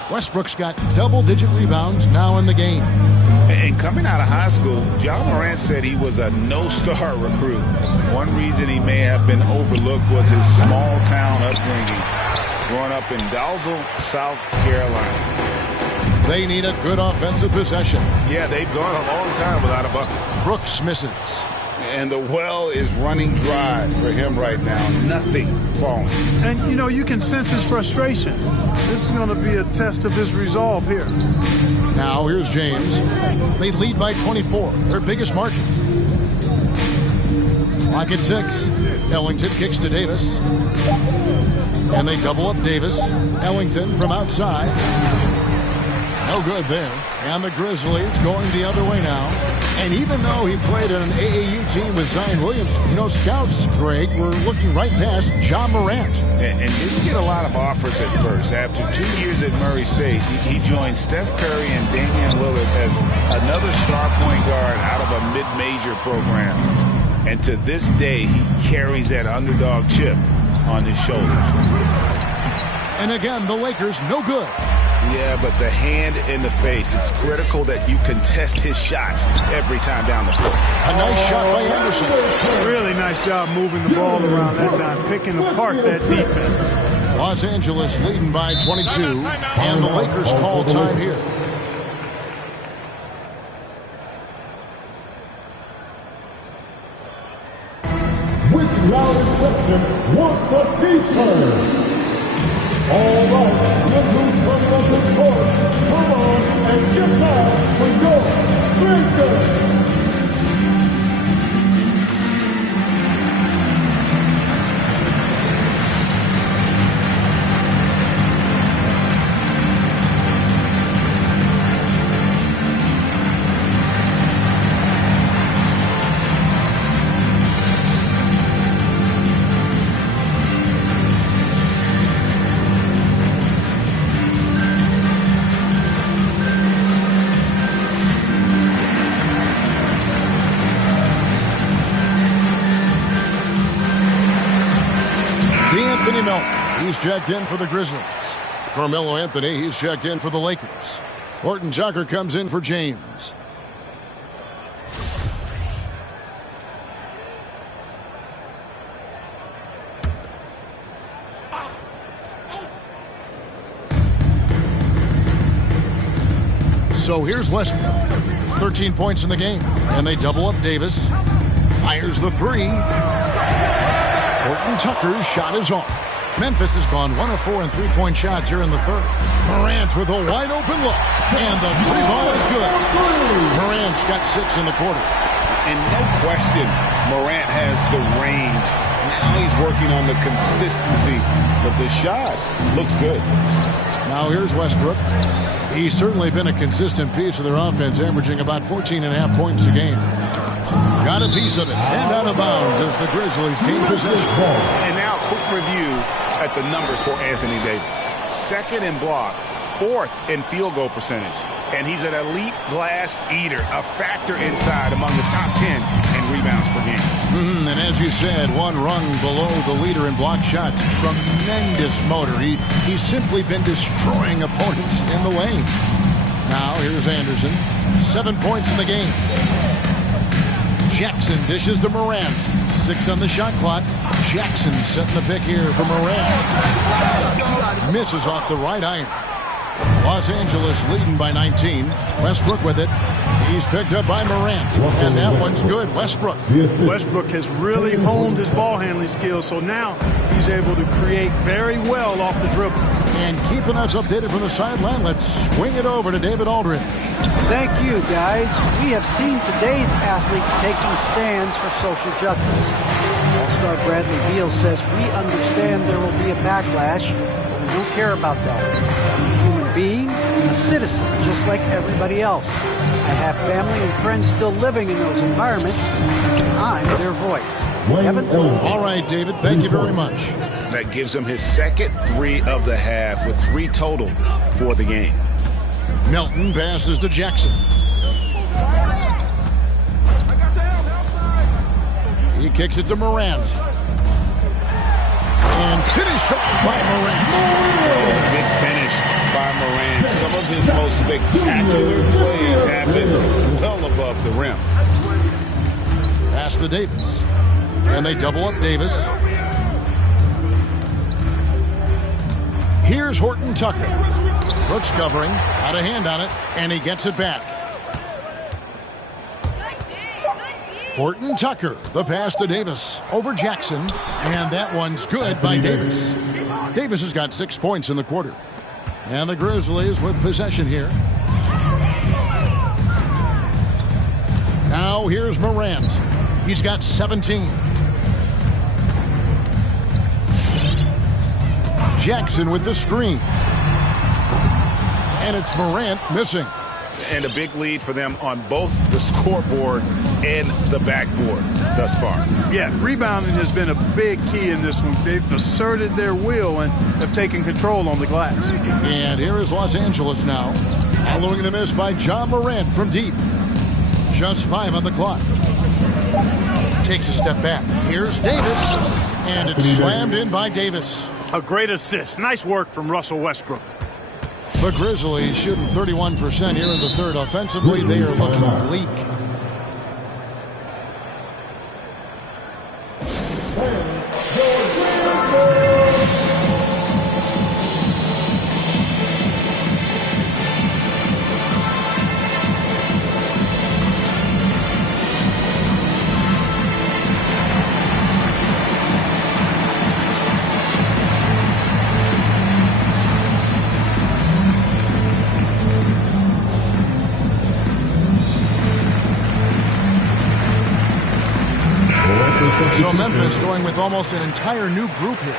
Westbrook's got double-digit rebounds now in the game. And coming out of high school, John Morant said he was a no-star recruit. One reason he may have been overlooked was his small-town upbringing, growing up in Dalzell, South Carolina. They need a good offensive possession. Yeah, they've gone a long time without a bucket. Brooks misses. And the well is running dry for him right now. Nothing falling. And, you know, you can sense his frustration. This is going to be a test of his resolve here. Now here's James. They lead by 24, their biggest margin. Clock at 6. Ellington kicks to Davis. And they double up Davis. Ellington from outside. No good there. And the Grizzlies going the other way now. And even though he played on an AAU team with Zion Williamson, you know, scouts, Greg, were looking right past John Morant. And didn't get a lot of offers at first. After 2 years at Murray State, he joined Steph Curry and Damian Lillard as another star point guard out of a mid-major program. And to this day, he carries that underdog chip on his shoulders. And again, the Lakers no good. Yeah, but the hand in the face, it's critical that you contest his shots every time down the floor. A nice shot by Anderson. Really nice job moving the ball around that time, picking apart that defense. Los Angeles leading by 22, and the Lakers call time here. Which loudest section wants a t-shirt? All right, look who's coming up to checked in for the Grizzlies. Carmelo Anthony, he's checked in for the Lakers. Horton Tucker comes in for James. So here's Westbrook. 13 points in the game. And they double up Davis. Fires the three. Horton Tucker's shot is off. Memphis has gone 1 of 4 in three-point shots here in the third. Morant with a wide-open look. And the three ball is good. Morant's got 6 in the quarter. And no question, Morant has the range. Now he's working on the consistency. But the shot looks good. Now here's Westbrook. He's certainly been a consistent piece of their offense, averaging about 14.5 points a game. Got a piece of it, and out of bounds as the Grizzlies gain possession. And now a quick review at the numbers for Anthony Davis. 2nd in blocks, 4th in field goal percentage. And he's an elite glass eater, a factor inside among the top 10 in rebounds per game. And as you said, one rung below the leader in block shots. Tremendous motor. He's simply been destroying opponents in the lane. Now here's Anderson. 7 points in the game. Jackson dishes to Morant. 6 on the shot clock. Jackson setting the pick here for Morant. Misses off the right iron. Los Angeles leading by 19. Westbrook with it. He's picked up by Morant. And that one's good. Westbrook. Westbrook has really honed his ball handling skills, so now he's able to create very well off the dribble. And keeping us updated from the sideline, let's swing it over to David Aldridge. Thank you, guys. We have seen today's athletes taking stands for social justice. All-star Bradley Beal says, we understand there will be a backlash, but we don't care about that. I'm a human being, a citizen, just like everybody else. I have family and friends still living in those environments. I'm their voice. Kevin? All right, David, thank you very much. That gives him his 2nd 3 of the half with 3 total for the game. Melton passes to Jackson. He kicks it to Morant. And finished off by Morant. Big finish by Morant. Some of his most spectacular plays happen well above the rim. Pass to Davis. And they double up Davis. Here's Horton Tucker. Brooks covering, out of hand on it, and he gets it back. Horton Tucker, the pass to Davis, over Jackson, and that one's good by Davis. Davis has got 6 points in the quarter. And the Grizzlies with possession here. Now here's Morant. He's got 17. Jackson with the screen. And it's Morant missing. And a big lead for them on both the scoreboard and the backboard thus far. Yeah, rebounding has been a big key in this one. They've asserted their will and have taken control on the glass. And here is Los Angeles now, following the miss by John Morant from deep. Just 5 on the clock. Takes a step back. Here's Davis, and it's slammed in by Davis. A great assist. Nice work from Russell Westbrook. The Grizzlies shooting 31% here in the third. Offensively, they are looking bleak. So Memphis going with almost an entire new group here.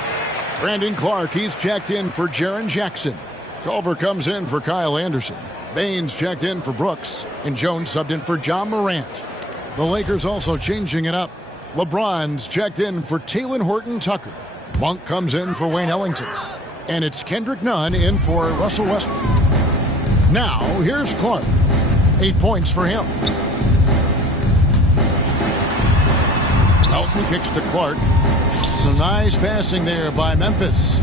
Brandon Clark, he's checked in for Jaren Jackson. Culver comes in for Kyle Anderson. Baines checked in for Brooks. And Jones subbed in for John Morant. The Lakers also changing it up. LeBron's checked in for Talen Horton Tucker. Monk comes in for Wayne Ellington. And it's Kendrick Nunn in for Russell Westbrook. Now, here's Clark. 8 points for him. Melton kicks to Clark. Some nice passing there by Memphis.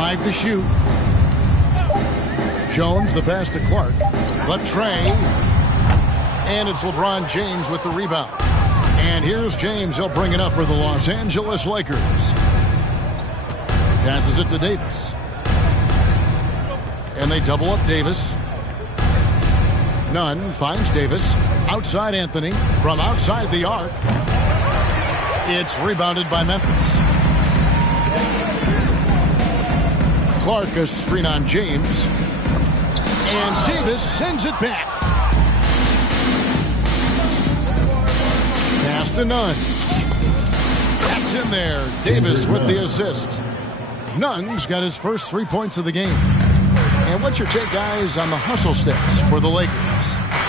5 to shoot. Jones, the pass to Clark. But Trey. And it's LeBron James with the rebound. And here's James. He'll bring it up for the Los Angeles Lakers. Passes it to Davis. And they double up Davis. Nunn finds Davis. Outside Anthony. From outside the arc. It's rebounded by Memphis. Clark, a screen on James. And Davis sends it back. Pass to Nunn. That's in there. Davis with the assist. Nunn's got his first 3 points of the game. And what's your take, guys, on the hustle stats for the Lakers?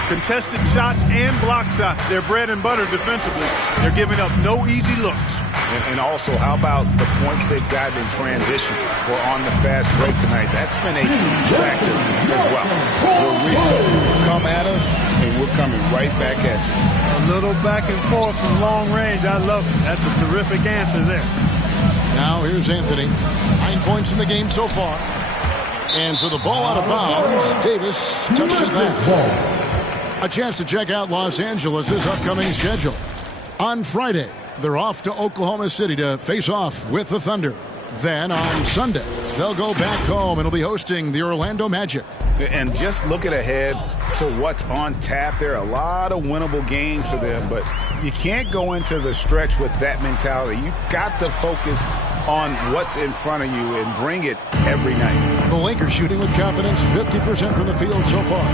Contested shots and block shots. They're bread and butter defensively. They're giving up no easy looks. And also, how about the points they've gotten in transition or on the fast break tonight? That's been a huge factor as well. We're ready. Come at us, and we're coming right back at you. A little back and forth from long range. I love it. That's a terrific answer there. Now here's Anthony. 9 points in the game so far. And so the ball out of bounds. Davis touched it back. A chance to check out Los Angeles' upcoming schedule. On Friday, they're off to Oklahoma City to face off with the Thunder. Then on Sunday, they'll go back home and will be hosting the Orlando Magic. And just looking ahead to what's on tap, there are a lot of winnable games for them, but you can't go into the stretch with that mentality. You've got to focus on what's in front of you and bring it every night. The Lakers shooting with confidence, 50% from the field so far.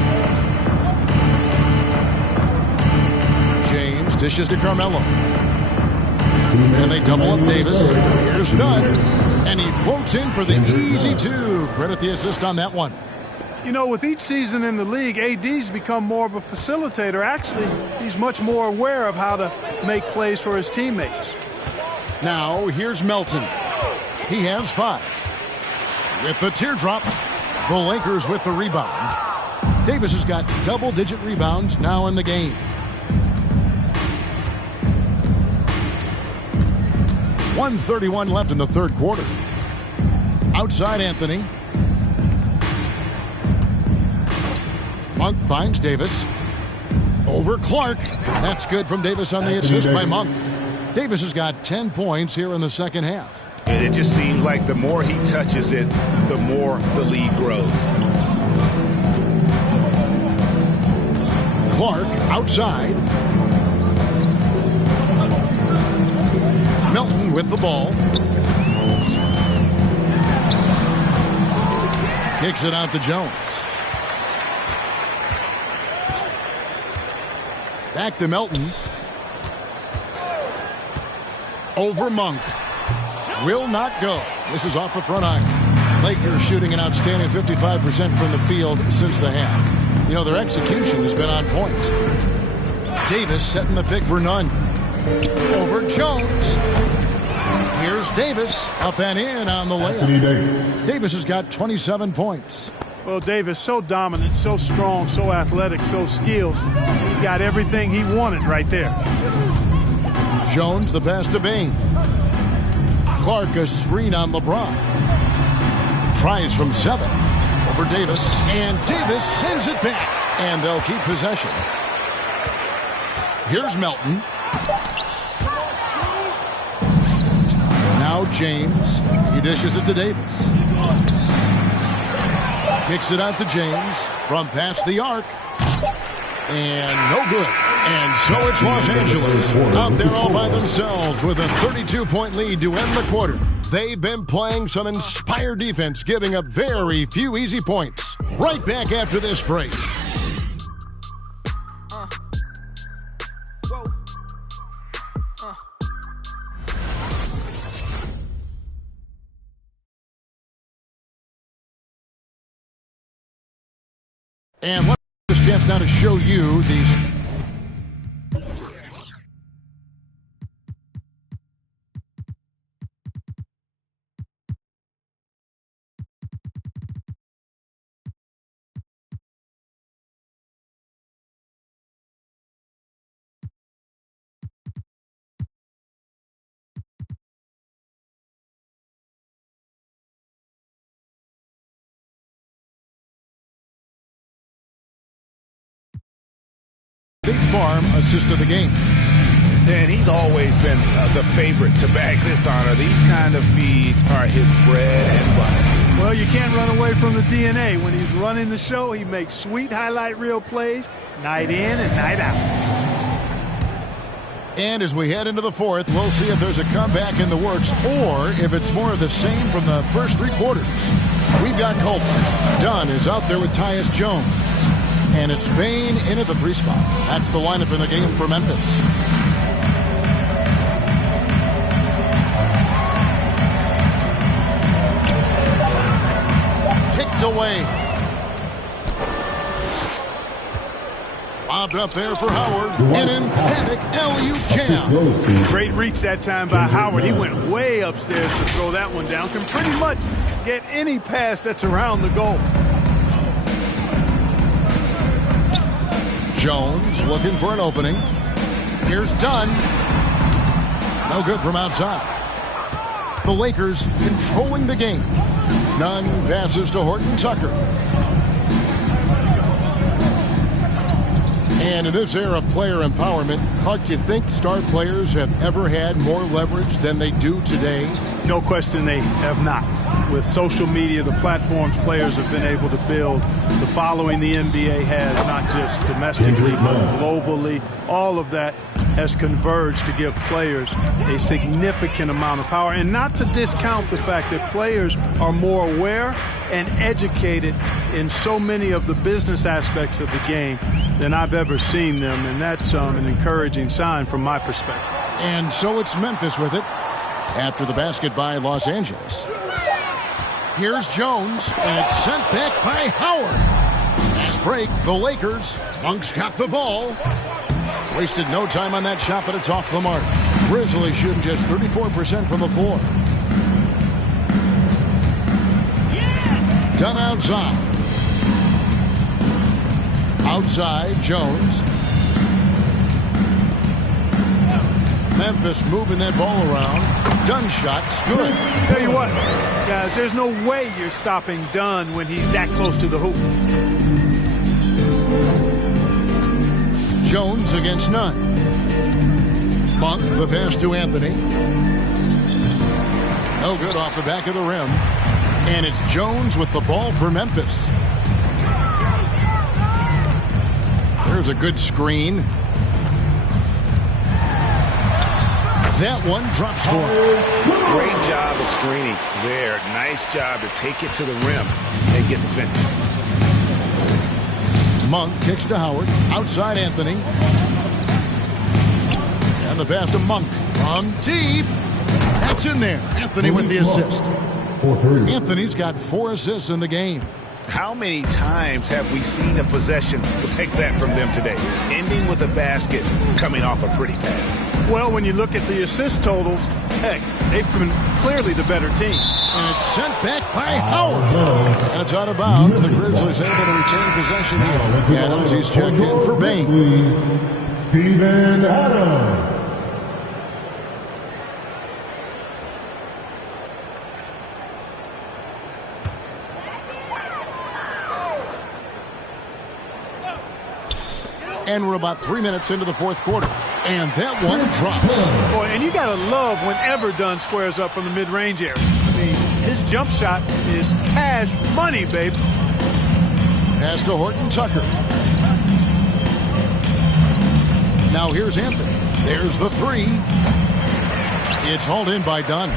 James dishes to Carmelo. And they double up Davis. Here's Nunn. And he floats in for the easy two. Credit the assist on that one. You know, with each season in the league, AD's become more of a facilitator. Actually, he's much more aware of how to make plays for his teammates. Now, here's Melton. He has 5. With the teardrop, the Lakers with the rebound. Davis has got double-digit rebounds now in the game. .131 left in the third quarter. Outside Anthony. Monk finds Davis. Over Clark. That's good from Davis on the assist by Monk. Davis has got 10 points here in the second half. It just seems like the more he touches it, the more the lead grows. Clark outside. Melton with the ball. Kicks it out to Jones. Back to Melton. Over Monk. Will not go. This is off the front iron. Lakers shooting an outstanding 55% from the field since the half. You know, their execution has been on point. Davis setting the pick for Nunn. Over Jones. Here's Davis. Up and in on the layup. Davis has got 27 points. Well, Davis, so dominant, so strong, so athletic, so skilled. He got everything he wanted right there. Jones, the pass to Bing. Clark, a screen on LeBron. Tries from 7. Over Davis. And Davis sends it back. And they'll keep possession. Here's Melton. Now James. He dishes it to Davis. Kicks it out to James from past the arc. And no good. And so it's Los Angeles out there all by themselves with a 32-point lead to end the quarter. They've been playing some inspired defense, giving up very few easy points. Right back after this break. And what this chance now to show you these Farm assist of the game. And he's always been the favorite to bag this honor. These kind of feeds are his bread and butter. Well, you can't run away from the DNA. When he's running the show, he makes sweet highlight reel plays night in and night out. And as we head into the fourth, we'll see if there's a comeback in the works or if it's more of the same from the first three quarters. We've got Colton. Dunn is out there with Tyus Jones. And it's Bain in at the 3 spot. That's the lineup in the game for Memphis. Kicked away. Lobbed up there for Howard. An emphatic alley-oop jam. Great reach that time by Howard. He went way upstairs to throw that one down. Can pretty much get any pass that's around the goal. Jones looking for an opening. Here's Dunn. No good from outside. The Lakers controlling the game. Nunn passes to Horton Tucker. And in this era of player empowerment, Clark, do you think star players have ever had more leverage than they do today? No question they have not. With social media, the platforms players have been able to build, the following the NBA has, not just domestically, but globally, all of that has converged to give players a significant amount of power. And not to discount the fact that players are more aware and educated in so many of the business aspects of the game than I've ever seen them. And that's an encouraging sign from my perspective. And so it's Memphis with it after the basket by Los Angeles. Here's Jones, and it's sent back by Howard. Fast break, the Lakers. Monk's got the ball. Wasted no time on that shot, but it's off the mark. Grizzlies shooting just 34% from the floor. Yes! Done outside. Outside, Jones. Memphis moving that ball around. Dunn shot's good. Tell you what, guys, there's no way you're stopping Dunn when he's that close to the hoop. Jones against Nunn. Monk, the pass to Anthony. No good off the back of the rim. And it's Jones with the ball for Memphis. There's a good screen. That one drops for him. Great job of screening there. Nice job to take it to the rim and get the finish. Monk kicks to Howard. Outside Anthony. And the pass to Monk. From deep. That's in there. Anthony with the assist. Anthony's got 4 assists in the game. How many times have we seen a possession like that from them today? Ending with a basket, coming off a pretty pass. Well, when you look at the assist totals, heck, they've been clearly the better team. And it's sent back by Howard. And it's out of bounds. The Grizzlies able to retain possession here. Adams, he's checked in for Bain. Steven Adams. And we're about 3 minutes into the fourth quarter. And that one drops. Boy, and you got to love whenever Dunn squares up from the mid-range area. I mean, his jump shot is cash money, babe. Pass to Horton Tucker. Now here's Anthony. There's the 3. It's hauled in by Dunn.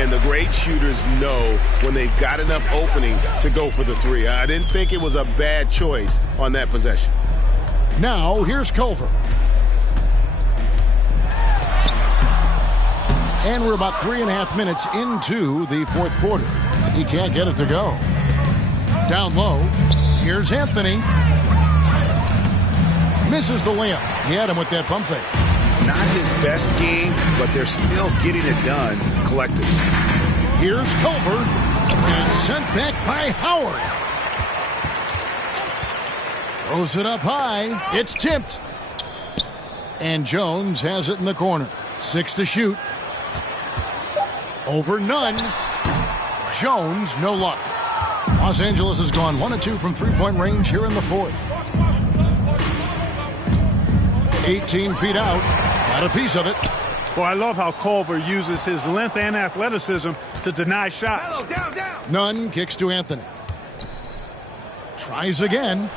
And the great shooters know when they've got enough opening to go for the 3. I didn't think it was a bad choice on that possession. Now, here's Culver. And we're about 3.5 minutes into the fourth quarter. He can't get it to go. Down low. Here's Anthony. Misses the layup. He had him with that pump fake. Not his best game, but they're still getting it done collectively. Here's Culver. And sent back by Howard. Throws it up high. It's tipped. And Jones has it in the corner. 6 to shoot. Over Nunn. Jones, no luck. Los Angeles has gone 1 of 2 from 3-point range here in the fourth. 18 feet out. Got a piece of it. Boy, I love how Culver uses his length and athleticism to deny shots. Nunn kicks to Anthony. Tries again.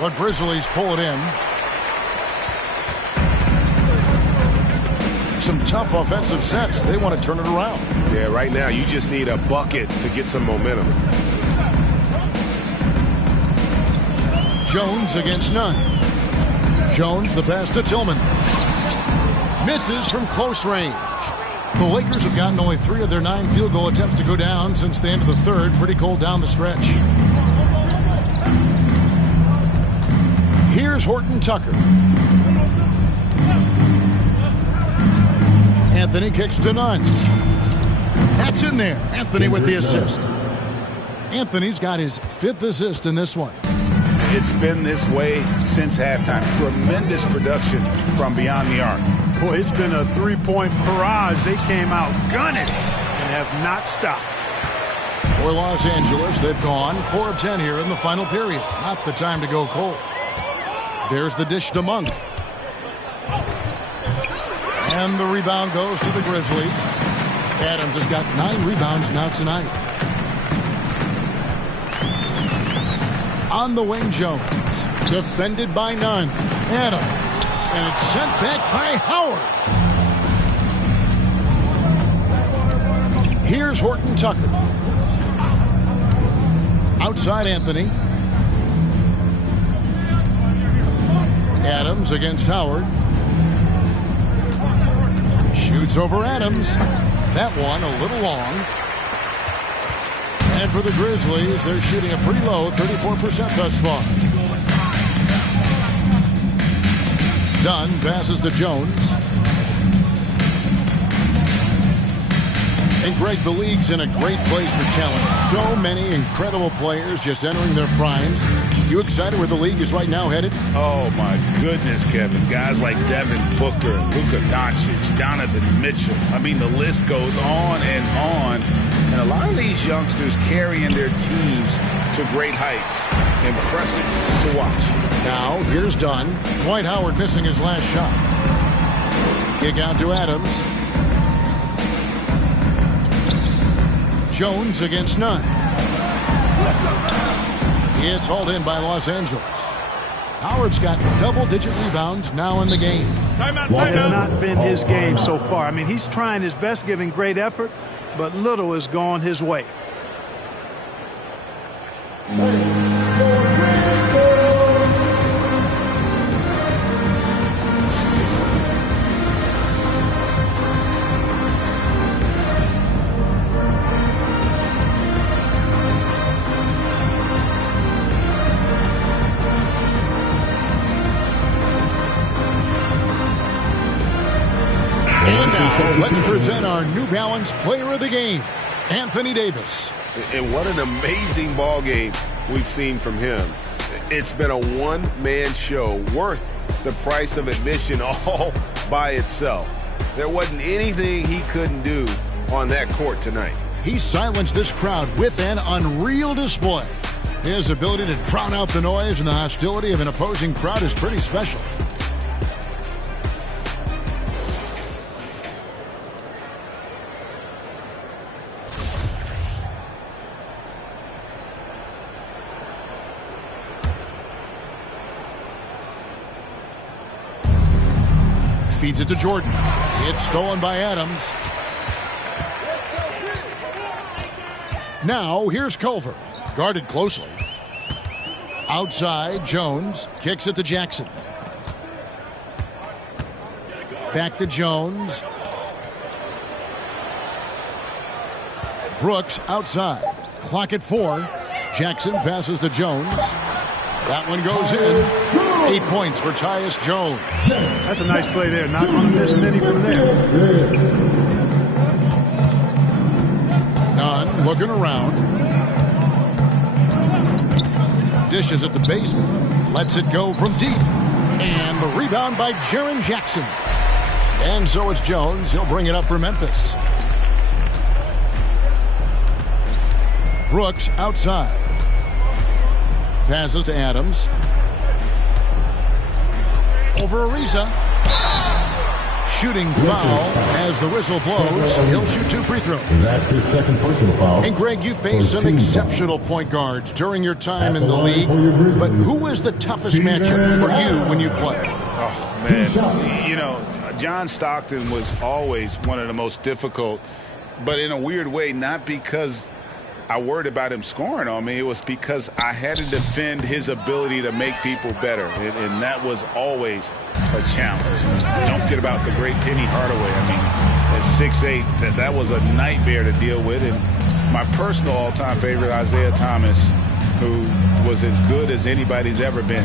The Grizzlies pull it in. Some tough offensive sets. They want to turn it around. Yeah, right now you just need a bucket to get some momentum. Jones against Nunn. Jones the pass to Tillman. Misses from close range. The Lakers have gotten only 3 of their 9 field goal attempts to go down since the end of the third. Pretty cold down the stretch. Here's Horton Tucker. Anthony kicks to Nunn. That's in there. Anthony with the assist. Anthony's got his 5th assist in this one. It's been this way since halftime. Tremendous production from beyond the arc. Boy, it's been a 3-point barrage. They came out gunning and have not stopped. For Los Angeles, they've gone 4 of 10 here in the final period. Not the time to go cold. There's the dish to Monk. And the rebound goes to the Grizzlies. Adams has got 9 rebounds now tonight. On the wing, Jones. Defended by Nunn. Adams. And it's sent back by Howard. Here's Horton Tucker. Outside Anthony. Adams against Howard. Shoots over Adams. That one a little long. And for the Grizzlies, they're shooting a pretty low 34% thus far. Dunn passes to Jones. And Greg, the league's in a great place for challenge. So many incredible players just entering their primes. You excited where the league is right now headed? Oh, my goodness, Kevin. Guys like Devin Booker, Luka Doncic, Donovan Mitchell. I mean, the list goes on and on. And a lot of these youngsters carrying their teams to great heights. Impressive to watch. Now, here's Dunn. Dwight Howard missing his last shot. Kick out to Adams. Jones against Nunn. It's hauled in by Los Angeles. Howard's got double-digit rebounds now in the game. It has not been his game so far. I mean, he's trying his best, giving great effort, but little has gone his way. And now, let's present our New Balance Player of the Game, Anthony Davis. And what an amazing ball game we've seen from him. It's been a one-man show worth the price of admission all by itself. There wasn't anything he couldn't do on that court tonight. He silenced this crowd with an unreal display. His ability to drown out the noise and the hostility of an opposing crowd is pretty special. Feeds it to Jordan. It's stolen by Adams. Now here's Culver. Guarded closely. Outside, Jones kicks it to Jackson. Back to Jones. Brooks outside. Clock at 4. Jackson passes to Jones. That one goes in. 8 points for Tyus Jones. That's a nice play there. Not going to miss many from there. Nunn looking around. Dishes at the basement. Lets it go from deep. And the rebound by Jaren Jackson. And so it's Jones. He'll bring it up for Memphis. Brooks outside. Passes to Adams. Over Ariza. Shooting foul as the whistle blows. He'll shoot 2 free throws. That's his second personal foul. And Greg, you faced some exceptional point guards during your time in the league. But who was the toughest matchup for you when you played? Oh, man. You know, John Stockton was always one of the most difficult, but in a weird way, not because I worried about him scoring on me. It was because I had to defend his ability to make people better, and that was always a challenge. Don't forget about the great Penny Hardaway. I mean, at 6'8", that was a nightmare to deal with. And my personal all-time favorite, Isaiah Thomas, who was as good as anybody's ever been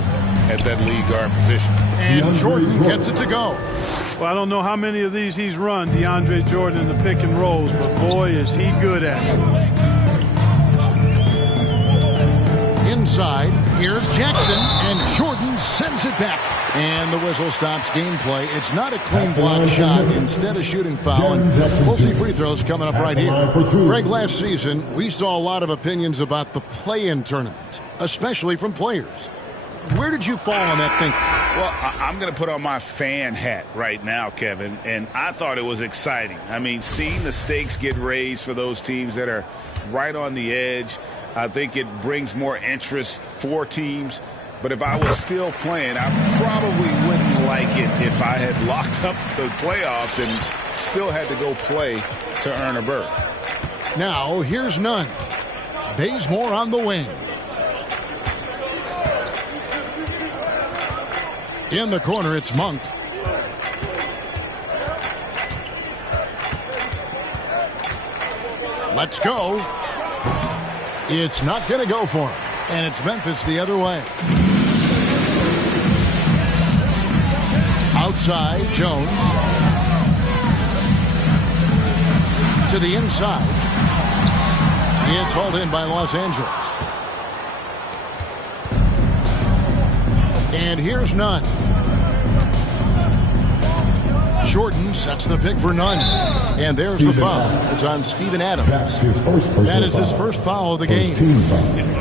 at that lead guard position. And Jordan gets it to go. Well, I don't know how many of these he's run, DeAndre Jordan, in the pick and rolls, but boy, is he good at it. Inside, here's Jackson, and Jordan sends it back. And the whistle stops gameplay. It's not a clean block shot. Instead of shooting foul, and we'll see free throws coming up right here. Greg, last season, we saw a lot of opinions about the play-in tournament, especially from players. Where did you fall on that thinking? Well, I'm going to put on my fan hat right now, Kevin, and I thought it was exciting. I mean, seeing the stakes get raised for those teams that are right on the edge, I think it brings more interest for teams. But if I was still playing, I probably wouldn't like it if I had locked up the playoffs and still had to go play to earn a berth. Now, here's Nunn. Bazemore on the wing. In the corner, it's Monk. Let's go. It's not going to go for him. And it's Memphis the other way. Outside, Jones. To the inside. It's hauled in by Los Angeles. And here's Nunn. Jordan sets the pick for Nunn. And there's the foul. It's on Steven Adams. That is his first foul of the game.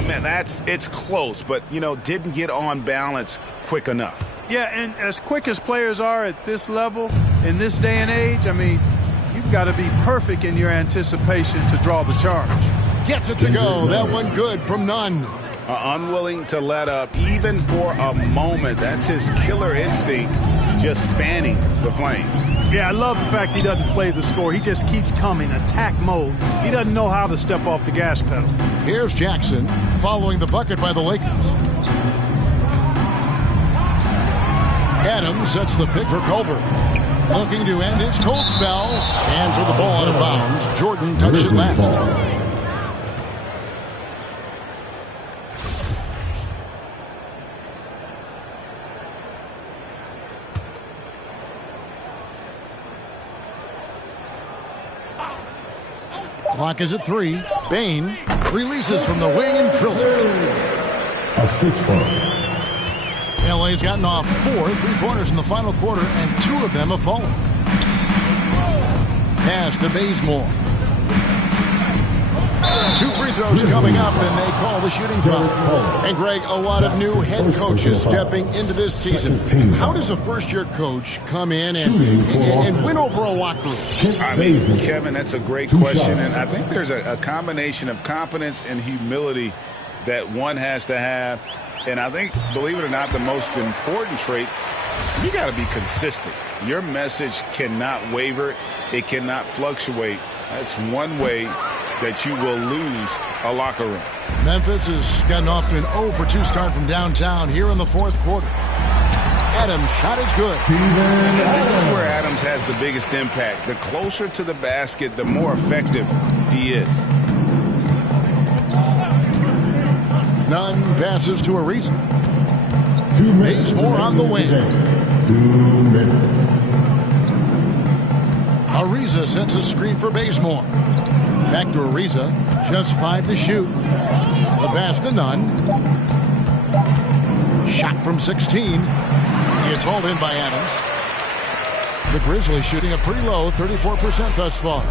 Man, it's close, but, you know, didn't get on balance quick enough. Yeah, and as quick as players are at this level, in this day and age, I mean, you've got to be perfect in your anticipation to draw the charge. Gets it to go. That one good from Nunn. Unwilling to let up, even for a moment. That's his killer instinct, just fanning the flames. Yeah, I love the fact he doesn't play the score. He just keeps coming, attack mode. He doesn't know how to step off the gas pedal. Here's Jackson following the bucket by the Lakers. Adams sets the pick for Culver. Looking to end his cold spell. Hands with the ball out of bounds. Jordan touched it last. Clock is at 3. Bain releases from the wing and drills it. A 6-point. LA's gotten off 4 3-pointers in the final quarter, and 2 of them have fallen. Pass to Bazemore. 2 free throws coming up, and they call the shooting foul. And Greg, a lot of new head coaches stepping into this season. How does a first-year coach come in and win over a locker room? I mean, Kevin, that's a great question, and I think there's a combination of competence and humility that one has to have. And I think, believe it or not, the most important trait, you got to be consistent. Your message cannot waver. It cannot fluctuate. That's one way that you will lose a locker room. Memphis has gotten off to an 0-for-2 start from downtown here in the fourth quarter. Adams' shot is good. And this is where Adams has the biggest impact. The closer to the basket, the more effective he is. Nunn passes to Ariza. Bazemore on the wing. 2 minutes. Ariza sets a screen for Bazemore. Back to Ariza. Just 5 to shoot. The pass to Nunn. Shot from 16. It's hauled in by Adams. The Grizzlies shooting a pretty low 34% thus far.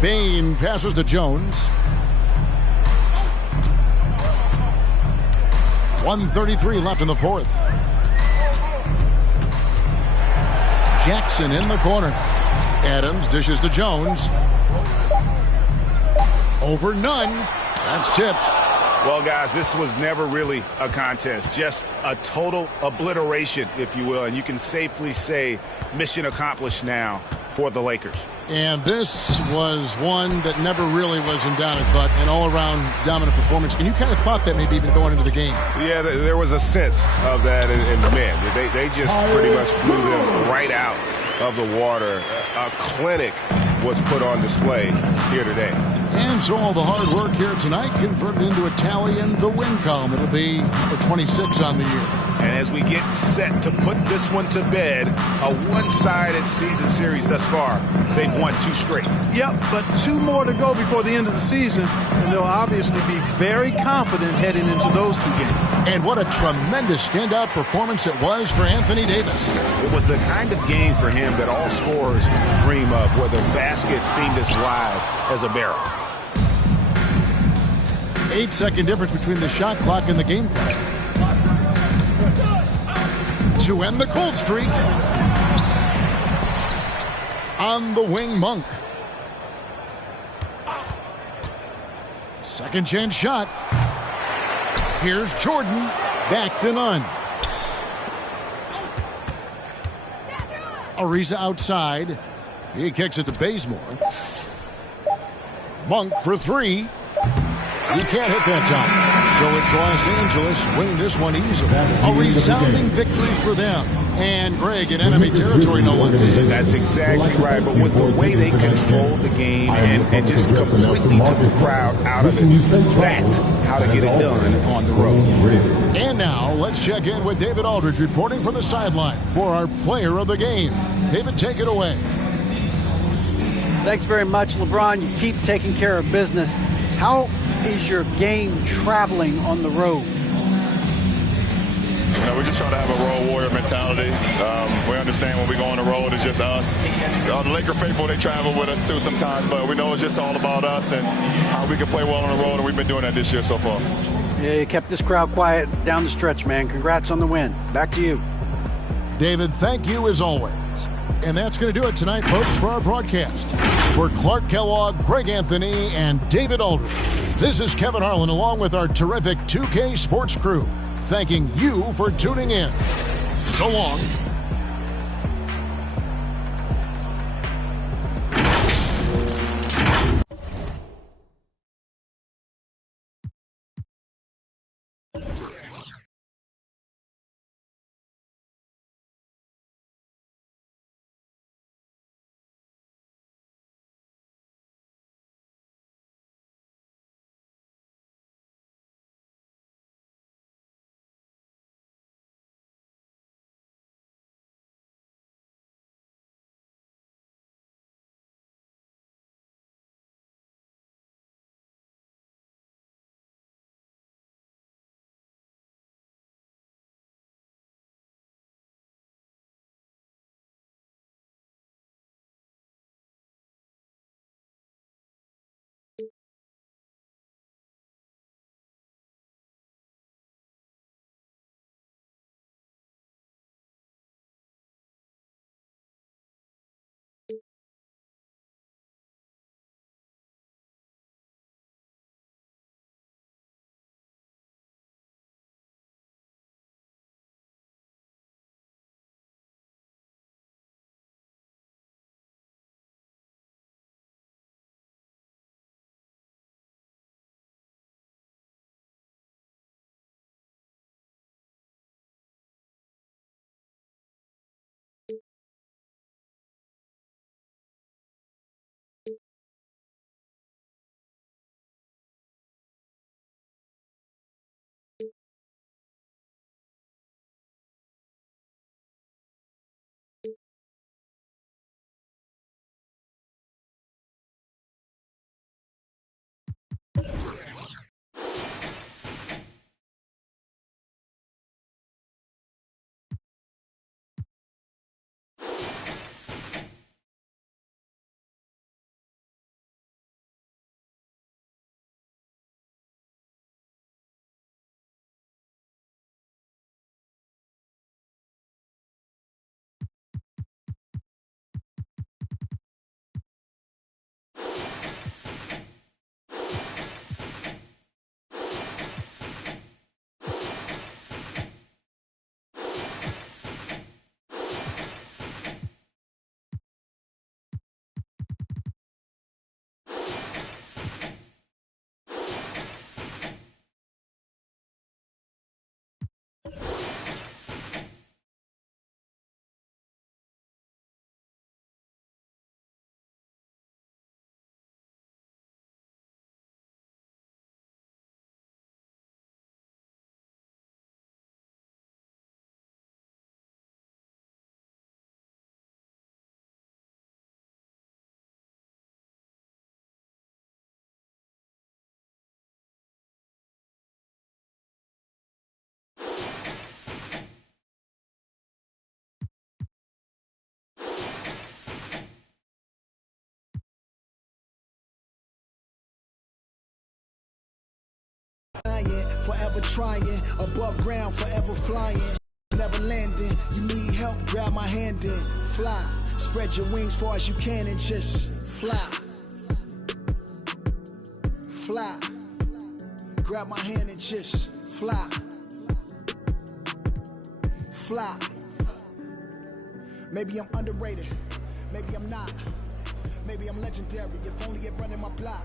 Bain passes to Jones. 1:33 left in the fourth. Jackson in the corner. Adams dishes to Jones. Over none. That's tipped. Well, guys, this was never really a contest. Just a total obliteration, if you will. And you can safely say mission accomplished now for the Lakers. And this was one that never really was in doubt, I thought, an all-around dominant performance. And you kind of thought that maybe even going into the game. Yeah, there was a sense of that in the men. They just pretty much blew them right out of the water. A clinic was put on display here today. And so all the hard work here tonight converted into a tally in the win column. It'll be a 26 on the year. And as we get set to put this one to bed, a one-sided season series thus far, they've won 2 straight. Yep, but 2 more to go before the end of the season, and they'll obviously be very confident heading into those 2 games. And what a tremendous standout performance it was for Anthony Davis. It was the kind of game for him that all scorers dream of, where the basket seemed as wide as a barrel. 8-second difference between the shot clock and the game clock. To end the cold streak. On the wing, Monk. Second chance shot. Here's Jordan. Back to none. Ariza outside. He kicks it to Bazemore. Monk for 3. He can't hit that time. So it's Los Angeles winning this one easily. A resounding victory for them. And Greg in enemy territory, no less. That's exactly right. But with the way they controlled the game and just completely took the crowd out of it, that's how to get it done on the road. And now let's check in with David Aldridge reporting from the sideline for our player of the game. David, take it away. Thanks very much, LeBron. You keep taking care of business. How is your game traveling on the road? We just try to have a road warrior mentality. We understand when we go on the road, it's just us. The Laker faithful, they travel with us too sometimes, but we know it's just all about us and how we can play well on the road, and we've been doing that this year so far. Yeah, you kept this crowd quiet down the stretch, man. Congrats on the win. Back to you. David, thank you as always. And that's going to do it tonight, folks, for our broadcast. For Clark Kellogg, Greg Anthony, and David Aldridge, this is Kevin Harlan along with our terrific 2K Sports crew, thanking you for tuning in. So long. Forever trying, above ground, forever flying, never landing. You need help, grab my hand and fly. Spread your wings far as you can and just fly. Fly. Grab my hand and just fly. Fly. Maybe I'm underrated, maybe I'm not. Maybe I'm legendary, if only it running my block.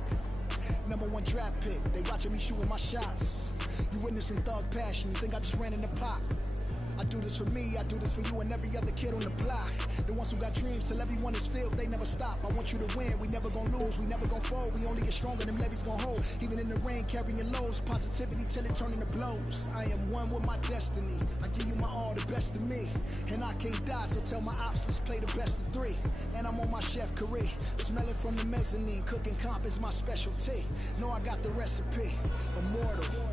#1 draft pick, they watching me shooting my shots. You witnessing thug passion, you think I just ran in the pot. I do this for me, I do this for you and every other kid on the block. The ones who got dreams, till everyone is filled, they never stop. I want you to win, we never gonna lose, we never gonna fold. We only get stronger, them levees gonna hold. Even in the rain, carrying lows, positivity till it turn into blows. I am one with my destiny, I give you my all, the best of me. And I can't die, so tell my ops, let's play the best of 3. And I'm on my chef career, smelling from the mezzanine. Cooking comp is my specialty, know I got the recipe. Immortal.